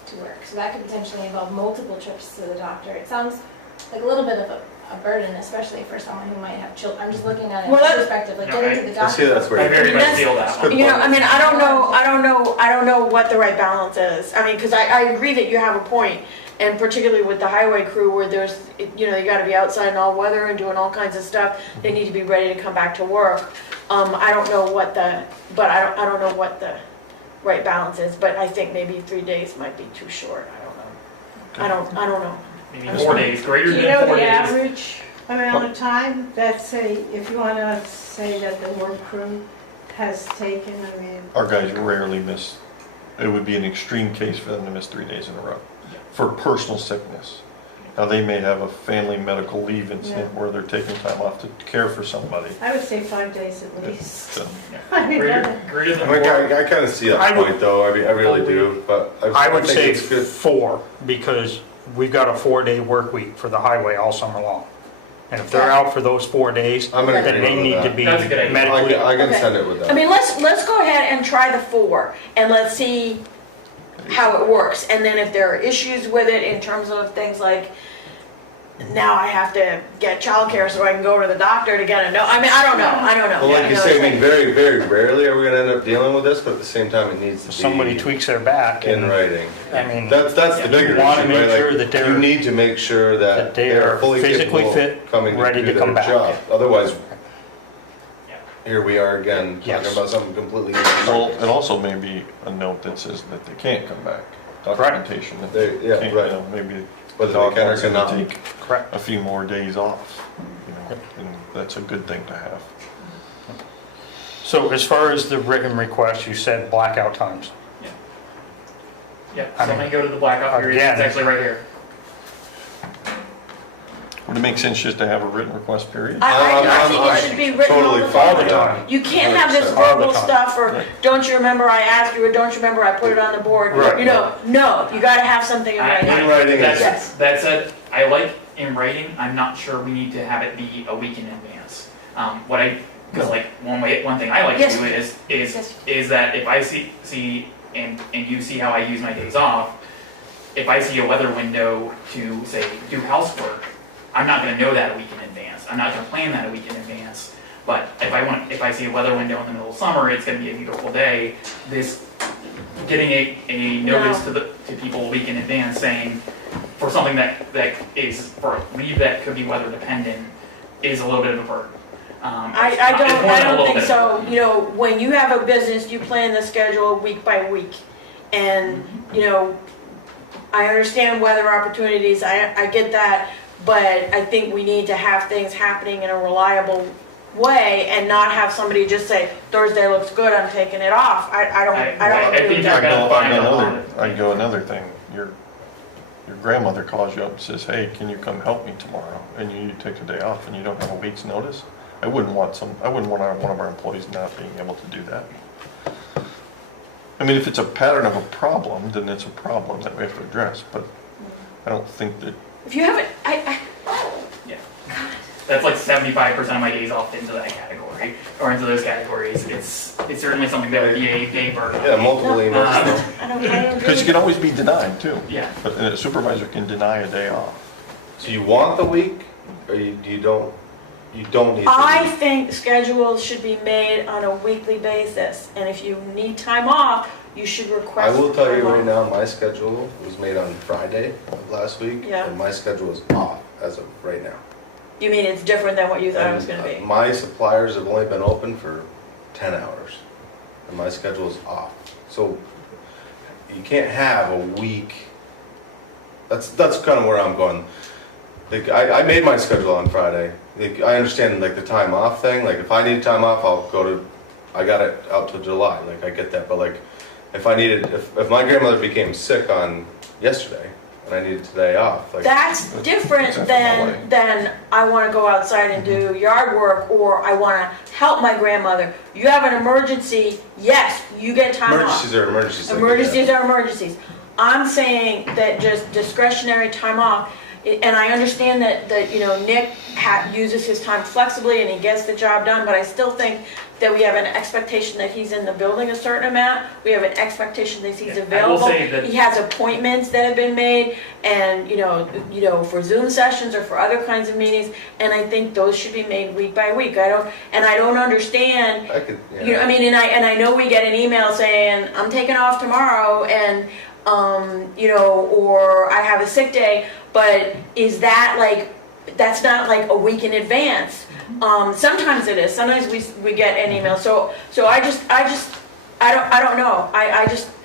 to work. So that could potentially involve multiple trips to the doctor. It sounds like a little bit of a burden, especially for someone who might have children. I'm just looking at it Well, from that- perspective, like No, getting to the I see doctor. that's where I you. very much that's- feel that one. You know, I mean, I don't know what the right balance is. I mean, because I agree that you have a point, and particularly with the highway crew where there's, you know, you gotta be outside in all weather and doing all kinds of stuff. They need to be ready to come back to work. I don't know what the right balance is, but I think maybe 3 days might be too short. I don't know. Maybe 4 days, greater Do you than know 4 the days. average amount of time that, say, if you want to say that the work crew has taken, I mean, Our guys rarely miss, it would be an extreme case for them to miss 3 days in a row for personal sickness. Now, they may have a family medical leave incident where they're taking time off to care for somebody. I would say 5 days at least. So, I mean, Greater than I mean, 4. I kind of see that I would- point though, I mean, I really do, but I would think say it's good. 4, because we've got a 4-day work week for the highway all summer long. And if they're out for those 4 days, I'm gonna then agree they with need to that. be That's a good idea. medically. I can Okay. send it with that. I mean, let's go ahead and try the 4, and let's see how it works. And then if there are issues with it in terms of things like, now I have to get childcare so I can go to the doctor to get a note. I mean, I don't know. Well, like you know, say, it's I mean, like- very, very rarely are we gonna end up dealing with this, but at the same time, it needs to If be somebody tweaks their back, in and, writing. I mean, That's the bigger issue, wanna make right? Like, sure that they're- you need to make sure that that they they are are fully physically capable fit, of coming ready to to do come their back. job. Otherwise, Yeah. here we are again, Yes. talking about something completely well, different. it also may be a note that says that they can't come back. Documentation that They- yeah, can't, right. you know, maybe Whether the they dog can or wants them to cannot. take correct. a few more days off, you know, and that's a good thing to have. So as far as the written request, you said blackout times. Yeah, I so I'm mean, gonna go to the blackout period, again- it's actually right here. Would it make sense just to have a written request period? I think it should be written all Totally the fine All time. the time. You can't have this 100%. All the verbal time. stuff, or Right. don't you remember I asked you, or don't you remember I put it on the board? Right. You know, no, you gotta have something in I- writing. In writing is- Yes. That said, I like in writing, I'm not sure we need to have it be a week in advance. Because like, one thing I like to Yes. do Yes. is that if I see, and you see how I use my days off, if I see a weather window to say, do housework, I'm not gonna know that a week in advance. I'm not gonna plan that a week in advance. But if I see a weather window in the middle of summer, it's gonna be a beautiful day, getting a notice to people a week in advance saying, for something that is, for a leave that could be weather dependent, is a little bit of a burden. I It's more than a don't little think bit. so. You know, when you have a business, you plan the schedule week by week. And, you know, I understand weather opportunities, I get that, but I think we need to have things happening in a reliable way and not have somebody just say, Thursday looks good, I'm taking it off. I don't agree with think that. I'd go another thing. Your grandmother calls you up and says, hey, can you come help me tomorrow? And you take a day off and you don't have a week's notice. I wouldn't want one of our employees not being able to do that. I mean, if it's a pattern of a problem, then it's a problem that we have to address, but I don't think that, If you haven't, That's like 75% of my days off into that category, or into those categories. It's certainly something that would be a big burden. Yeah, multiple emails. I don't agree. because you can always be denied too. Yeah. But a supervisor can deny a day off. So you want the week, or you don't need the I week? think schedules should be made on a weekly basis, and if you need time off, you should I request. will tell you time right off. now, my schedule was made on Friday of last week, Yeah. and my schedule is off as of right now. You mean it's different than what you thought it was gonna be? My suppliers have only been open for 10 hours, and my schedule is off. So you can't have a week. That's kind of where I'm going. Like, I made my schedule on Friday. Like, I understand like the time off thing. Like, if I need time off, I'll go to. I got it out to July. Like, I get that. But like, if my grandmother became sick on yesterday and I needed today off, like. That's different than I wanna go outside and do yard work, or I wanna help my grandmother. You have an emergency, yes, you get time off. Emergencies are emergencies. like, Emergencies are emergencies. I'm saying that just discretionary time off, and I understand that, you know, Nick uses his time flexibly and he gets the job done, but I still think that we have an expectation that he's in the building a certain amount. We have an expectation that he's Yeah, I will available. say that- He has appointments that have been made and, you know, for Zoom sessions or for other kinds of meetings. And I think those should be made week by week. I don't understand, I could, yeah. you know, I mean, and I know we get an email saying, I'm taking off tomorrow and, you know, or I have a sick day, but is that like, that's not like a week in advance. Sometimes it is, sometimes we get an email, so I don't know,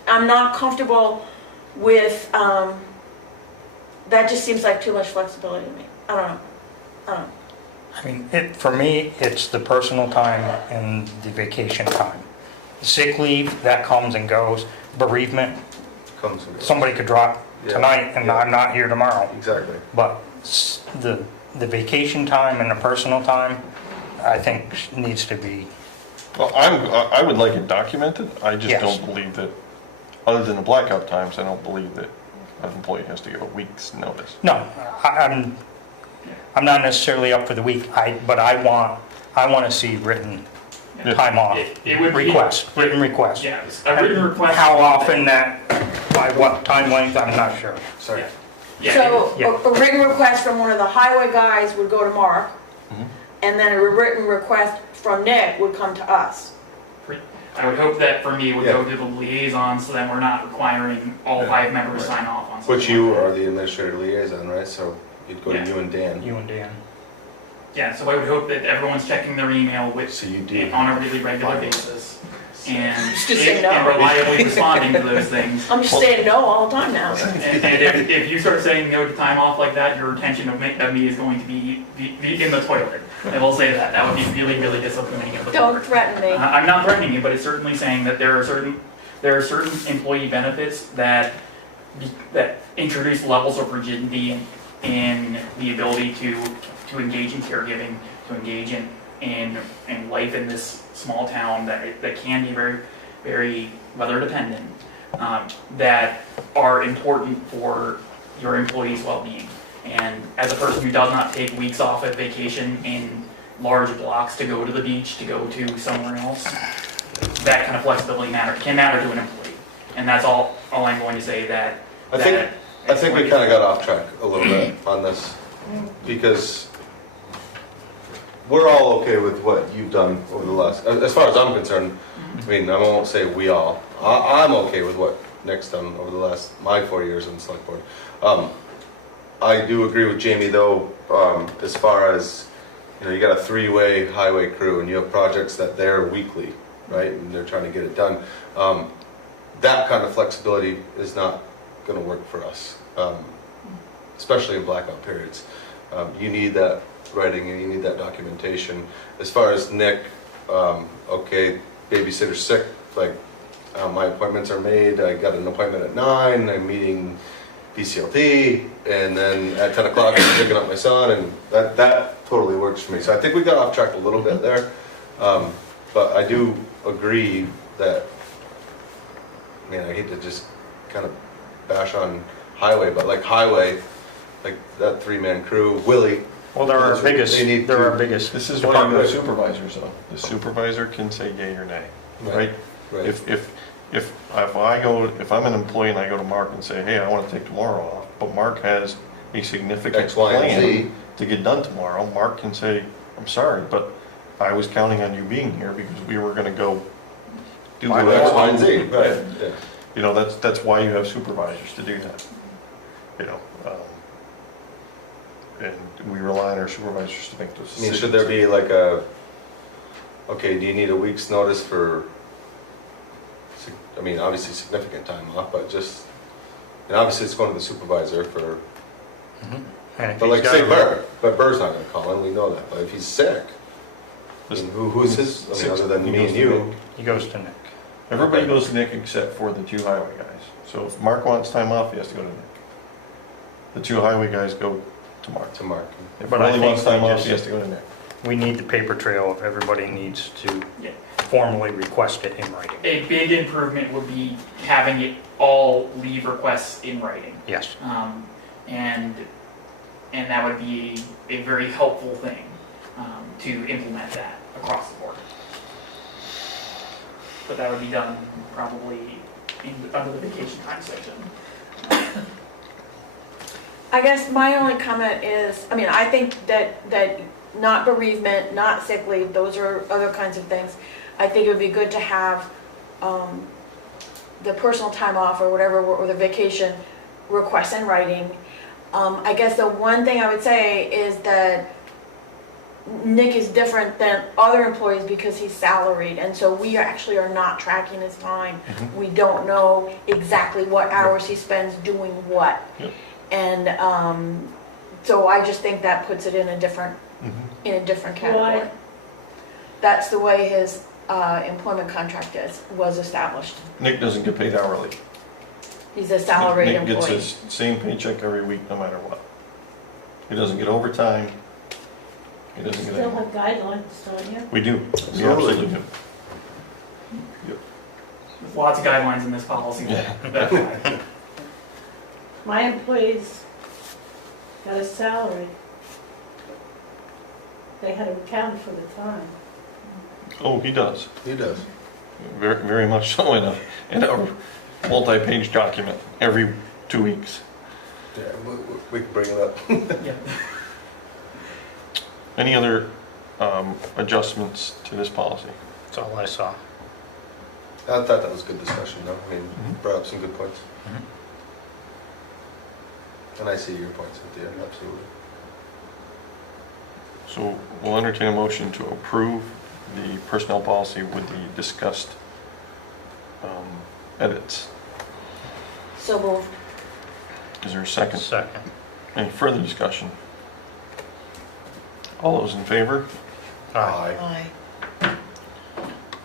I'm not comfortable with, that just seems like too much flexibility to me, I don't know. I mean, for me, it's the personal time and the vacation time. Sick leave, that comes and goes. Bereavement, Comes and goes. somebody could drop Yeah. tonight and Yeah. I'm not here tomorrow. Exactly. But the vacation time and the personal time, I think needs to be, Well, I would like it documented. I just Yes. don't believe that, other than the blackout times, I don't believe that an employee has to give a week's notice. no, I'm not necessarily up for the week, but I want to see written Yeah. time off. It would be- Written request. Yeah, a written request. How often that, by what time length, I'm not sure. Sorry. Yeah, So, Yeah. a written request from one of the highway guys would go to Mark, Mhm. and then a written request from Nick would come to us. I would hope that for me it would Yeah. go to the liaison, so then we're not requiring all Yeah. 5 members Right. sign off on something. Which you like that. are the administrative liaison, right? So you'd go to Yeah. you and Dan. You and Dan. Yeah, so I would hope that everyone's checking their email with, So you do. on a really regular basis, and Just say no. and reliably responding to those things. I'm just saying no all the time now. And if you start saying no to time off like that, your retention of me is going to be in the toilet. I will say that. That would be really, really disappointing of the Don't board. threaten me. I'm not threatening you, but it's certainly saying that there are certain employee benefits that introduce levels of rigidity in the ability to engage in caregiving, to engage in life in this small town that can be very, very weather dependent, that are important for your employees' well-being. And as a person who does not take weeks off of vacation in large blocks to go to the beach, to go to somewhere else, that kind of flexibility can matter to an employee. And that's all I'm going to say that. I think we kind of got off track a little bit on this, because we're all okay with what you've done over the last, as far as I'm concerned, I mean, I won't say we all, I'm okay with what Nick's done over the last, my 4 years on the select board. I do agree with Jamie though, as far as, you know, you got a 3-way highway crew and you have projects that they're weekly, right? And they're trying to get it done. That kind of flexibility is not gonna work for us, especially in blackout periods. You need that writing and you need that documentation. As far as Nick, okay, babysitter's sick, like, my appointments are made, I got an appointment at 9, I'm meeting PCLT, and then at 10 o'clock I'm picking up my son, and that totally works for me. So I think we got off track a little bit there, but I do agree that, man, I hate to just kind of bash on highway, but like highway, like that 3-man crew, Willie. Well, they're our biggest, They need they're to- our biggest. This is why you have department. supervisors though. The supervisor can say yay or nay, right? Right. If I'm an employee and I go to Mark and say, hey, I want to take tomorrow off, but Mark has a significant X, Y, and Z. plan to get done tomorrow, Mark can say, I'm sorry, but I was counting on you being here because we were gonna go do Do whatever. X, Y, and Z, right, yeah. You know, that's why you have supervisors to do that, you know. And we rely on our supervisors to make those I mean, decisions. should there be like okay, do you need a week's notice for, I mean, obviously significant time off, but just, and obviously it's going to the supervisor for, And if but he's like got say a- Burr, but Burr's not gonna call in, we know that, but if he's sick, I mean, who's his, I mean, other than He me goes and to you? Nick. He goes to Nick. Everybody Okay. goes to Nick except for the 2 highway guys. So if Mark wants time off, he has to go to Nick. The 2 highway guys go to Mark. To Mark. If But I Willie think wants time we off, just- he has to go to Nick. We need the paper trail if everybody needs to Yeah. formally request it in writing. A big improvement would be having it all leave requests in writing. Yes. And And that would be a very helpful thing to implement that across the board. But that would be done probably under the vacation time section. I guess my only comment is, I mean, I think that not bereavement, not sick leave, those are other kinds of things. I think it would be good to have the personal time off or whatever, or the vacation requests in writing. I guess the one thing I would say is that Nick is different than other employees because he's salaried, and so we actually are not tracking his time. We don't know exactly what hours he spends doing what. Yep. And so I just think that puts it in a different category. Why? That's the way his employment contract was established. Nick doesn't get paid hourly. He's a salaried Nick gets employee. his same paycheck every week, no matter what. He doesn't get overtime. He doesn't get Still anything. have guidelines, don't you? We do. We Absolutely. absolutely do. There's lots of guidelines in this policy. Yeah. That's why. My employees got a salary. They had to account for the time. Oh, he does. He does. Very, very much so in a multi-page document every 2 weeks. Yeah, we can bring it up. Yeah. Any other adjustments to this policy? That's all I saw. I thought that was good discussion, though. I mean, Mhm. brought up some good points. Mhm. And I see your points at the end, absolutely. So we'll entertain a motion to approve the personnel policy with the discussed edits. So moved. Is there a second? Second. Any further discussion? All those in favor? Aye. Aye.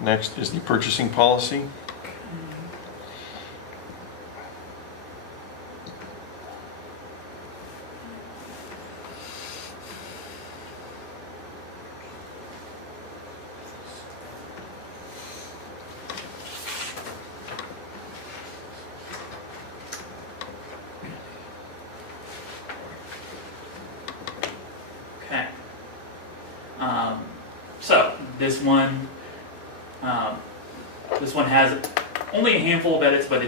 Next is the purchasing policy. Okay. So this one has only a handful of edits, but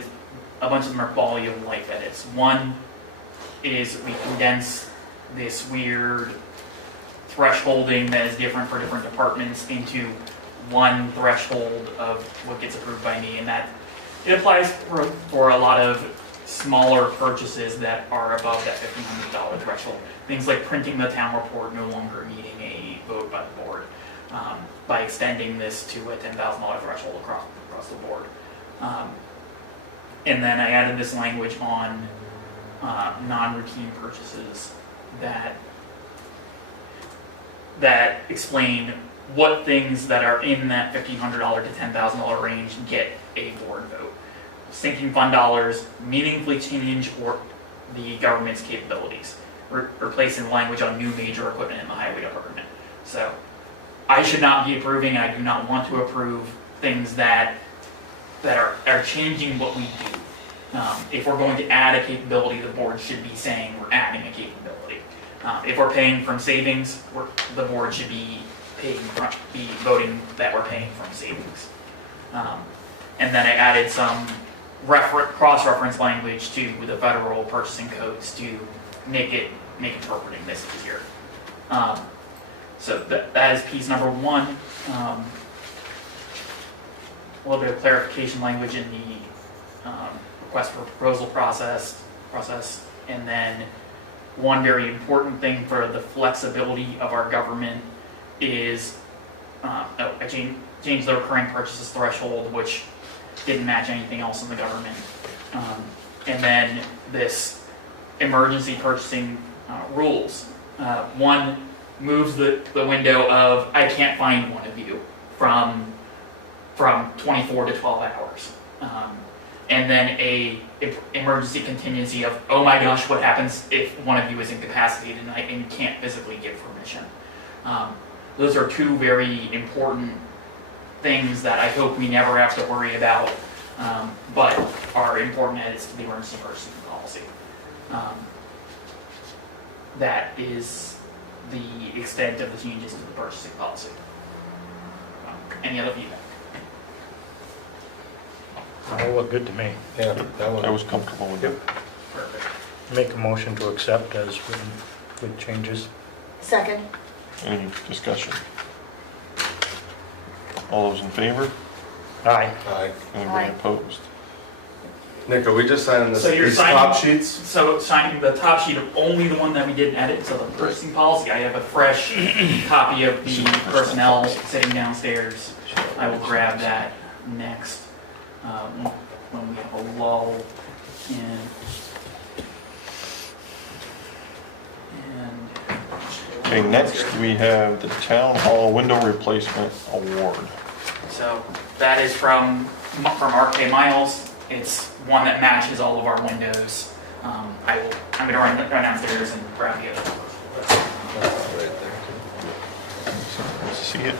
a bunch of them are quality of life edits. One is we condense this weird thresholding that is different for different departments into one threshold of what gets approved by me, and that it applies for a lot of smaller purchases that are above that $1,500 threshold. Things like printing the town report no longer needing a vote by the board, by extending this to a $10,000 threshold across the board. And then I added this language on non-routine purchases that explain what things that are in that $1,500 to $10,000 range get a board vote. Sinking fund dollars meaningfully change or the government's capabilities, replacing language on new major equipment in the highway department. So I should not be approving, and I do not want to approve things that are changing what we do. If we're going to add a capability, the board should be saying we're adding a capability. If we're paying from savings, the board should be voting that we're paying from savings. And then I added some cross-reference language to the federal purchasing codes to make interpreting this easier. So that is piece number one. A little bit of clarification language in the request for proposal process, and then one very important thing for the flexibility of our government is I changed the recurring purchases threshold, which didn't match anything else in the government. And then this emergency purchasing rules. One moves the window of I can't find one of you from 24 to 12 hours. And then a emergency contingency of, oh my gosh, what happens if one of you is incapacitated and can't physically give permission. Those are two very important things that I hope we never have to worry about, but are important edits to the emergency purchasing policy. that is the extent of the changes to the purchasing policy. Any other feedback? All look good to me. Yeah, that I one. was comfortable with it. Perfect. Make a motion to accept as written with changes. Second? Any discussion? All those in favor? Aye. Aye. Anybody Aye. opposed? Nick, are we just signing this, So you're these signing- top sheets? So signing the top sheet of only the one that we didn't edit, so the purchasing policy, I have a fresh copy of the personnel sitting downstairs. I will grab that next, when we have a lull in. And Okay, next we have the Town Hall Window Replacement Award. so that is from RK Miles. It's one that matches all of our windows. I'm gonna run downstairs and grab the other one. That's right there. Let's see it.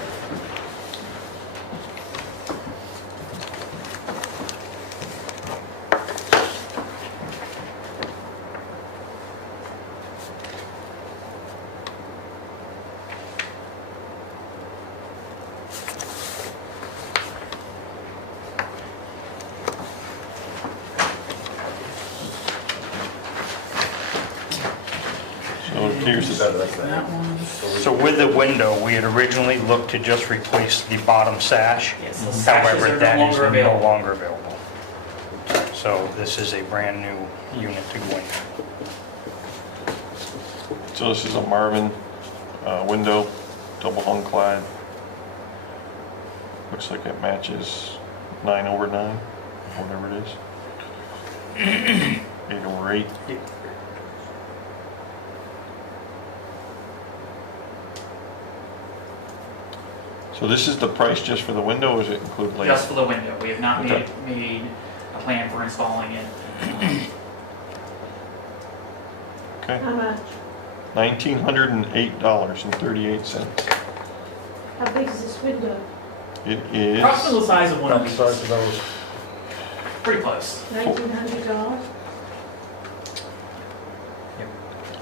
So it appears that That's That one. So with the window, we had originally looked to just replace the bottom sash. Yes, the sashes However, are no that is longer no available. longer available. So this is a brand new unit to go in. So this is a Marvin window, double hung clad. Looks like it matches 9/9, whatever it is. 8/8. So this is the price just for the window, or does it include labor? Just for the window. We have not Okay. made a plan for installing it. Okay, How much? $1,908.38. How big is this window? It is, Approximately the size of one of About the these. size of those. Pretty close. $1,900?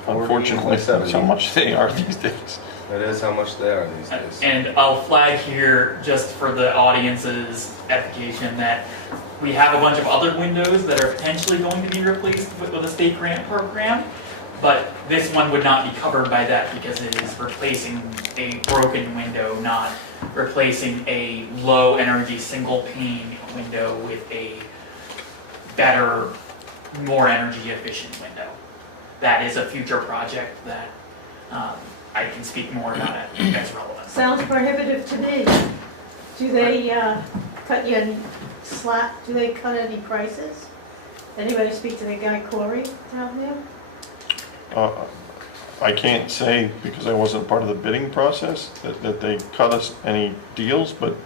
unfortunately, that's how much they are these days. That is how much they are these days. And I'll flag here, just for the audience's edification, that we have a bunch of other windows that are potentially going to be replaced with a state grant program, but this one would not be covered by that because it is replacing a broken window, not replacing a low energy single pane window with a better, more energy efficient window. That is a future project that I can speak more about it as relevant. Sounds prohibitive to me. Do they cut you any slack? Do they cut any prices? Anybody speak to the guy Corey down there? I can't say, because I wasn't part of the bidding process, that they cut us any deals, but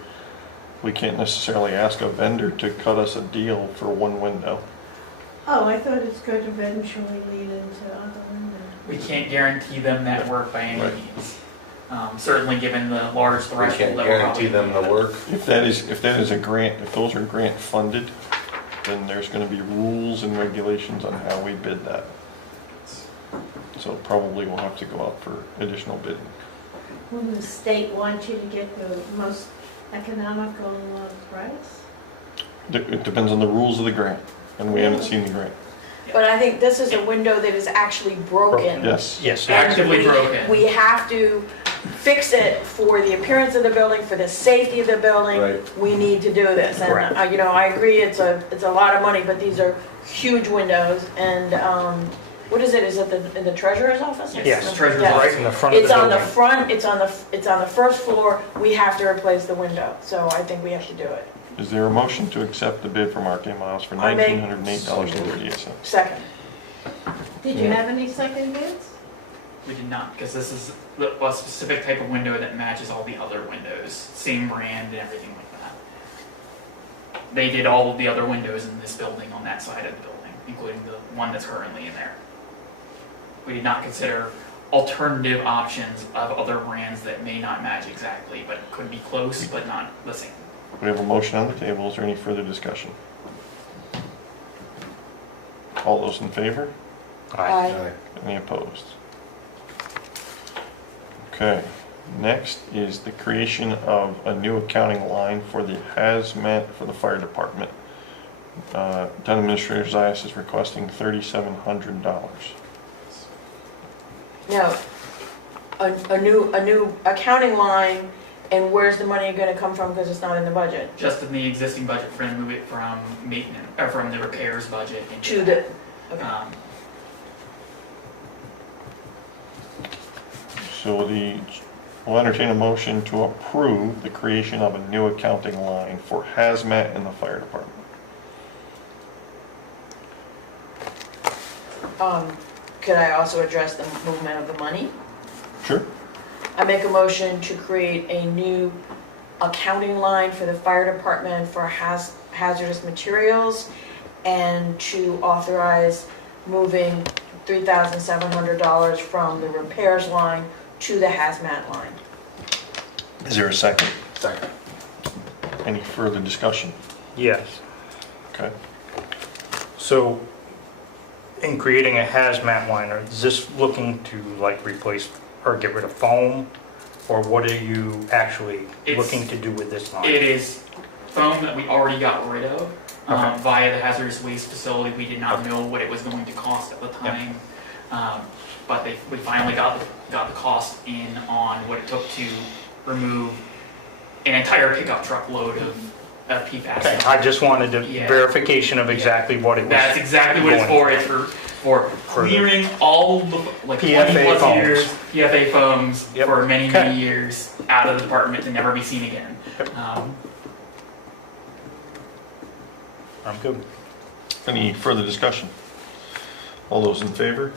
we can't necessarily ask a vendor to cut us a deal for one window. Oh, I thought it's going to eventually lead into other windows. We can't guarantee them that work by any Right. means. Certainly given the large We threshold can't that we're guarantee probably them the work. If that is a grant, if those are grant funded, then there's gonna be rules and regulations on how we bid that. So probably we'll have to go out for additional bidding. Will the state want you to get the most economical price? It depends on the rules of the grant, and we haven't seen the grant. But I think this is a window that is actually broken. Yes, Yes. And actively we- broken. We have to fix it for the appearance of the building, for the safety of the building. Right. We need to do this. Correct. And, you know, I agree, it's a lot of money, but these are huge windows. And, what is it? Is it in the treasurer's office? Yes. Treasurer's Yeah. Right in the front of the It's on the building. front, it's on the first floor. We have to replace the window. So I think we have to do it. is there a motion to accept the bid from RK Miles for I make- $1,908.38? Second. Did you have any second bids? We did not, because this is a specific type of window that matches all the other windows, same brand and everything like that. They did all of the other windows in this building on that side of the building, including the one that's currently in there. We did not consider alternative options of other brands that may not match exactly, but could be close, but not the same. We have a motion on the table. Is there any further discussion? All those in favor? Aye. Aye. Any opposed? Okay, next is the creation of a new accounting line for the hazmat for the fire department. Town Administrator Zias is requesting $3,700. Now, a new accounting line, and where's the money gonna come from, because it's not in the budget? Just in the existing budget, we're gonna move it from maintenance, or from the repairs budget into To that. the, okay. So we'll entertain a motion to approve the creation of a new accounting line for hazmat in the fire department. Could I also address the movement of the money? Sure. I make a motion to create a new accounting line for the fire department for hazardous materials, and to authorize moving $3,700 from the repairs line to the hazmat line. Is there a second? Second. Any further discussion? Yes. Okay. So, in creating a hazmat line, is this looking to like replace or get rid of foam? Or what are you actually looking to do with this line? It is foam that we already got rid of Okay. via the hazardous waste facility. We did not know what it was going to cost at the time. But we finally got the cost in on what it took to remove an entire pickup truck load of PFAS. Okay, I just wanted the Yeah. verification of exactly what it was. That's exactly what it's for. It's for clearing all the, like, 20 PFA plus foams. years, PFA foams Yep. for many, Okay. many years out of the department to never be seen again. I'm good. Any further discussion? All those in favor?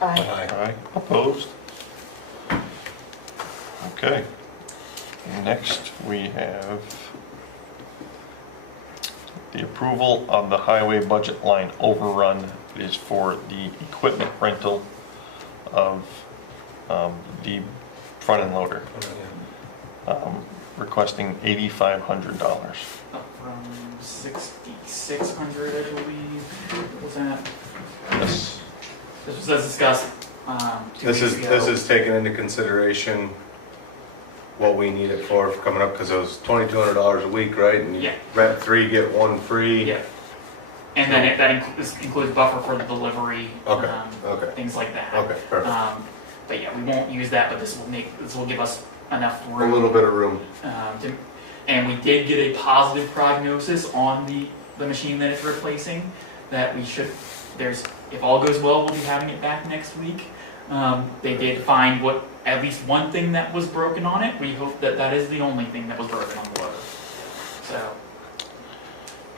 Aye. Aye. Opposed? Okay. Next, we have the approval of the highway budget line overrun. It is for the equipment rental of the front end loader, requesting $8,500. Up from 6,600, I believe. What was that? Yes. This was as discussed 2 This weeks is, ago. this is taking into consideration what we need it for coming up, because it was $2,200 a week, right? And you Yeah. rent 3, get 1 free. Yeah. And then this includes buffer for the delivery, Okay, okay, things like that. okay, perfect. But yeah, we won't use that, but this will give us enough A room. little bit of room. And we did get a positive prognosis on the machine that it's replacing, that we should, if all goes well, we'll be having it back next week. They did find at least one thing that was broken on it. We hope that is the only thing that was broken on the loader.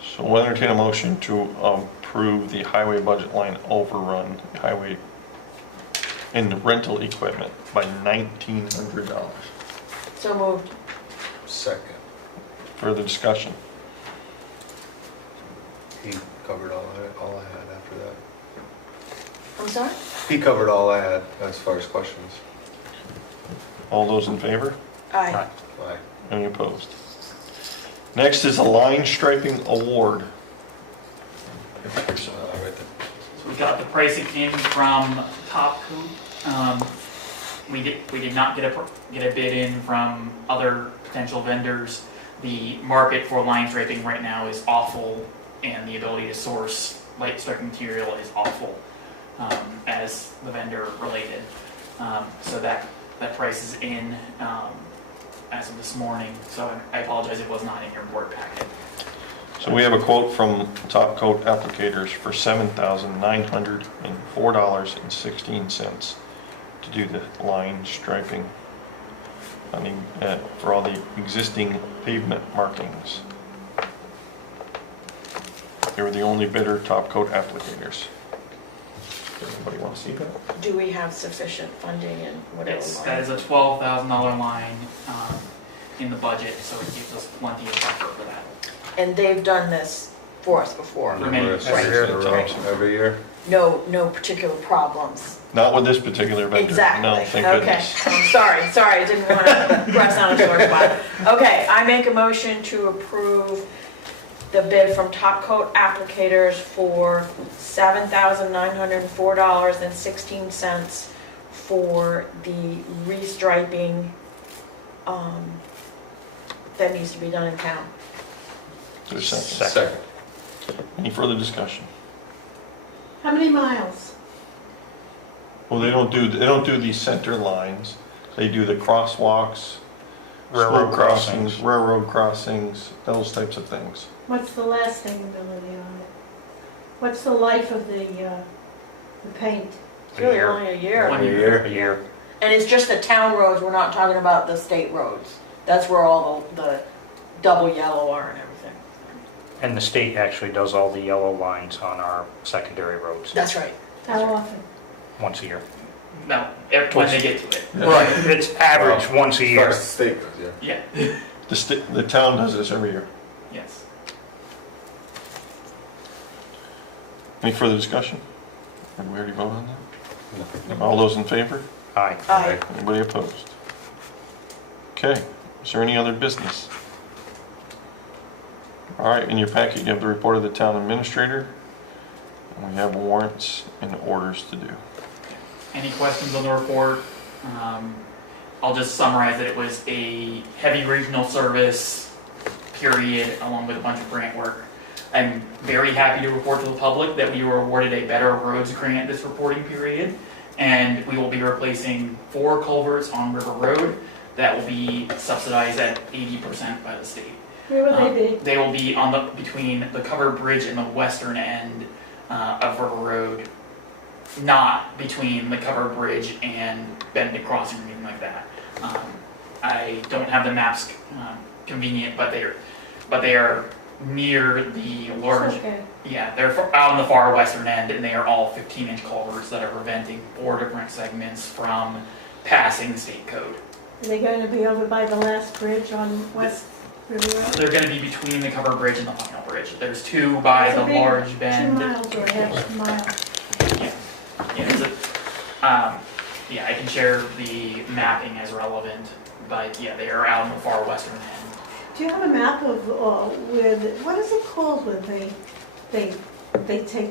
So we'll entertain a motion to approve the highway budget line overrun in the rental equipment by $1,900. So moved. Second. Further discussion? He covered all I had after that. I'm sorry? He covered all I had as far as questions. All those in favor? Aye. Aye. Any opposed? Next is a line striping award. Right there. So we got the pricing in from Top Coat. We did not get a bid in from other potential vendors. The market for line striping right now is awful, and the ability to source light striping material is awful, as the vendor related. So that price is in as of this morning. So I apologize, it was not in your board packet. So we have a quote from Top Coat Applicators for $7,904.16 to do the line striping for all the existing pavement markings. They were the only bidder, Top Coat Applicators. Anybody want to see that? Do we have sufficient funding in whatever Yes, line? that is a $12,000 line in the budget, so it gives us plenty of buffer for that. And they've done this for us before. For many Numerous years. years in a row, Right. every year. No particular problems. Not with this particular vendor. Exactly. No, thank Okay. goodness. I'm sorry, I didn't want to press on a sore spot. Okay, I make a motion to approve the bid from Top Coat Applicators for $7,904.16 for the restriping, that needs to be done in town. Is there a second? Second. Any further discussion? How many miles? Well, they don't do these center lines. They do the crosswalks, Railroad school crossings. railroad crossings, those types of things. What's the lasting ability on it? What's the life of the paint? It's really only a year. 1 year. A year. And it's just the town roads, we're not talking about the state roads. That's where all the double yellow are and everything. And the state actually does all the yellow lines on our secondary roads That's right. How often? once a year. No, when they get to it. Right, it's average once a year. First state roads, yeah. Yeah, The town does this every year. yes. Any further discussion? Did we already vote on that? All those in favor? Aye. Aye. Anybody opposed? Okay, is there any other business? All right, in your packet, you have the report of the town administrator. And we have warrants and orders to do. Any questions on the report? I'll just summarize that it was a heavy regional service period along with a bunch of grant work. I'm very happy to report to the public that we were awarded a Better Roads grant this reporting period, and we will be replacing 4 culverts on River Road that will be subsidized at 80% by the state. Where will they be? They will be on between the covered bridge and the western end of River Road, not between the covered bridge and Benedict Crossing or anything like that. I don't have the maps convenient, but they are near the large. Okay. Yeah, they're out on the far western end, and they are all 15-inch culverts that are preventing 4 different segments from passing the state code. Are they going to be over by the last bridge on West River Road? They're going to be between the covered bridge and the final bridge. There's 2 by It's a the big large 2 bend. miles or half a mile. Yeah, it's yeah, I can share the mapping as relevant, but yeah, they are out on the far western end. Do you have a map of where what is it called when they take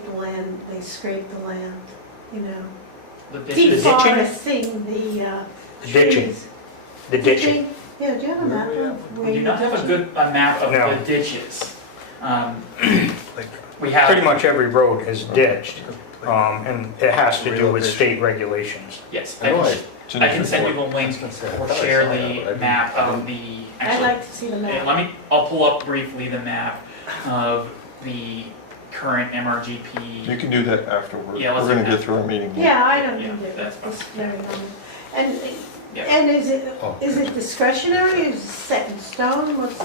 the land, they scrape the land, you know? The ditches. Deforesting the Ditching. trees. The ditching. Yeah, do you have a map of where We do not have a good map of No. the ditches. We have. Pretty much every road is ditched, and it has to do with state regulations. Yes, I know I can send you the link or share the map of the. I'd Actually, like to see the map. I'll pull up briefly the map of the current MRGP. You can do that afterward. Yeah, let's We're do gonna that. get through our meeting. Yeah, I don't Yeah, need it, that's it's very normal. And, Yeah. and is it Oh. discretionary, is it set in stone, what's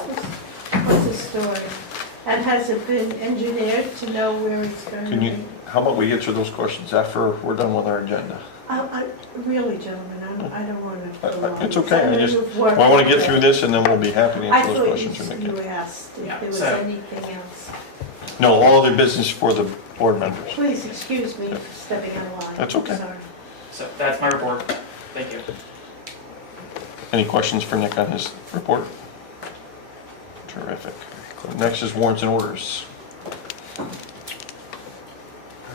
the story? And has it been engineered to know where it's going to Can you, be? how about we get through those questions after we're done with our agenda? Really, gentlemen, I don't want to go on. It's okay, I know just- you've worked Well, I wanna on get it. through this and then we'll be happy to I answer those thought questions or make you it. asked if Yeah, there was so- anything else. No, all other business for the board members. Please excuse me for stepping out of line. That's okay. Sorry. So that's my report. Thank you. Any questions for Nick on his report? Terrific. Next is warrants and orders. I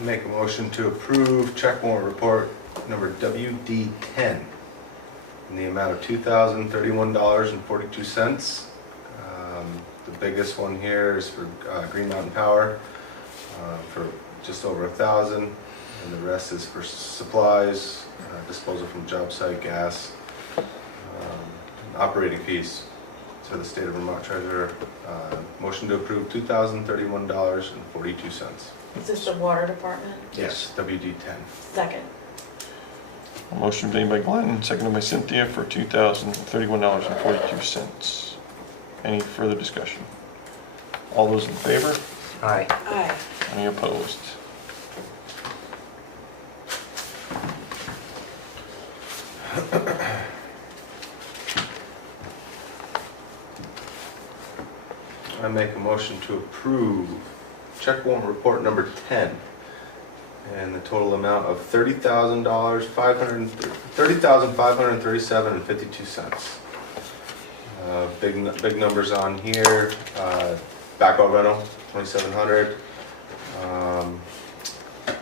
make a motion to approve check warrant report number WD10 in the amount of $2,031.42. The biggest one here is for Green Mountain Power for just over $1,000, and the rest is for supplies, disposal from job site, gas, and operating fees to the state of Vermont treasurer. Motion to approve $2,031.42. Is this the water department? Yes, WD10. Second. A motion made by Glenn, seconded by Cynthia for $2,031.42. Any further discussion? All those in favor? Aye. Aye. Any opposed? I make a motion to approve check warrant report number 10 and the total amount of $30,537.52. Big numbers on here. Backhoe rental, $2,700.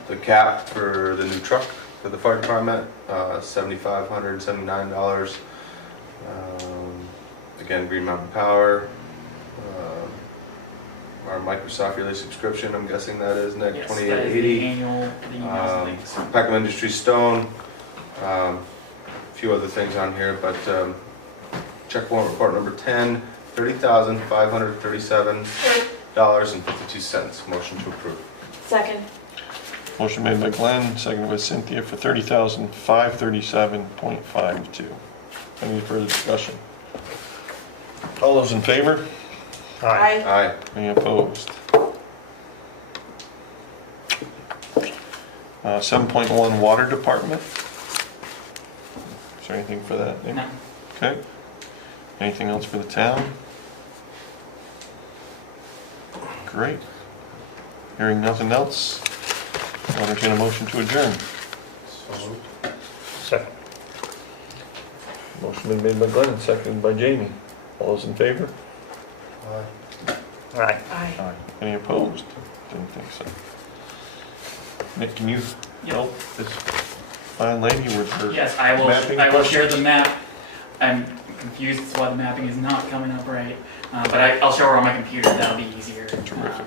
The cap for the new truck, for the fire department, $7,579. Again, Green Mountain Power. Our Microsoft yearly subscription, I'm guessing that is, Nick, Yes, that is the $28.80. annual, the emails links. Peckham Industries Stone, a few other things on here, but check warrant report number 10, $30,537.52. Motion to approve. Second. Motion made by Glenn, seconded by Cynthia for $30,537.52. Any further discussion? All those in favor? Aye. Aye. Any opposed? 7.1 Water Department. Is there anything for that, Nick? No. Okay. Anything else for the town? Great. Hearing nothing else, I'll entertain a motion to adjourn. So moved. Second. Motion been made by Glenn and seconded by Jamie. All those in favor? Aye. Aye. Aye. Any opposed? Didn't think so. Nick, can you help this fine lady with her? Yes, mapping I will share questions? the map. I'm confused as to why the mapping is not coming up right, but I'll show her on my computer, that'll be easier. Terrific.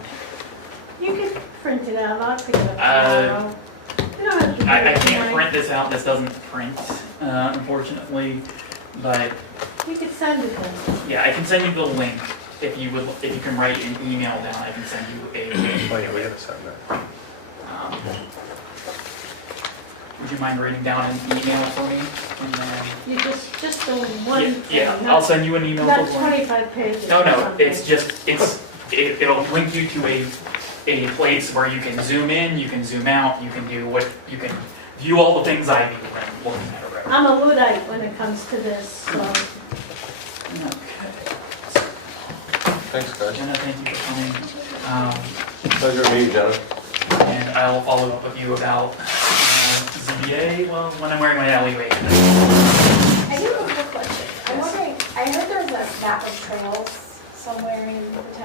You can print it out, I'll pick it up Uh, tomorrow. You don't have to do I it can't tonight. print this out, this doesn't print, unfortunately, but You could send it then. yeah, I can send you the link. If you can write an email down, I can send you a link. Oh yeah, we gotta sign that. Would you mind writing down an email for me? And then, You just the one thing, yeah, I'll not, send you an email. not with one. 25 pages. No, or no, something. it's just, it'll link you to a place where you can zoom in, you can zoom out, you can view all the things I view when looking at a road. I'm a Luddite when it comes to this, so. Okay. Thanks, guys. Jenna, thank you for coming. Pleasure to meet you, John. And I will follow up with you about ZBA, well, when I'm wearing my alley wig. I do have a quick question. I'm wondering, I heard there's a map of trails somewhere in the town.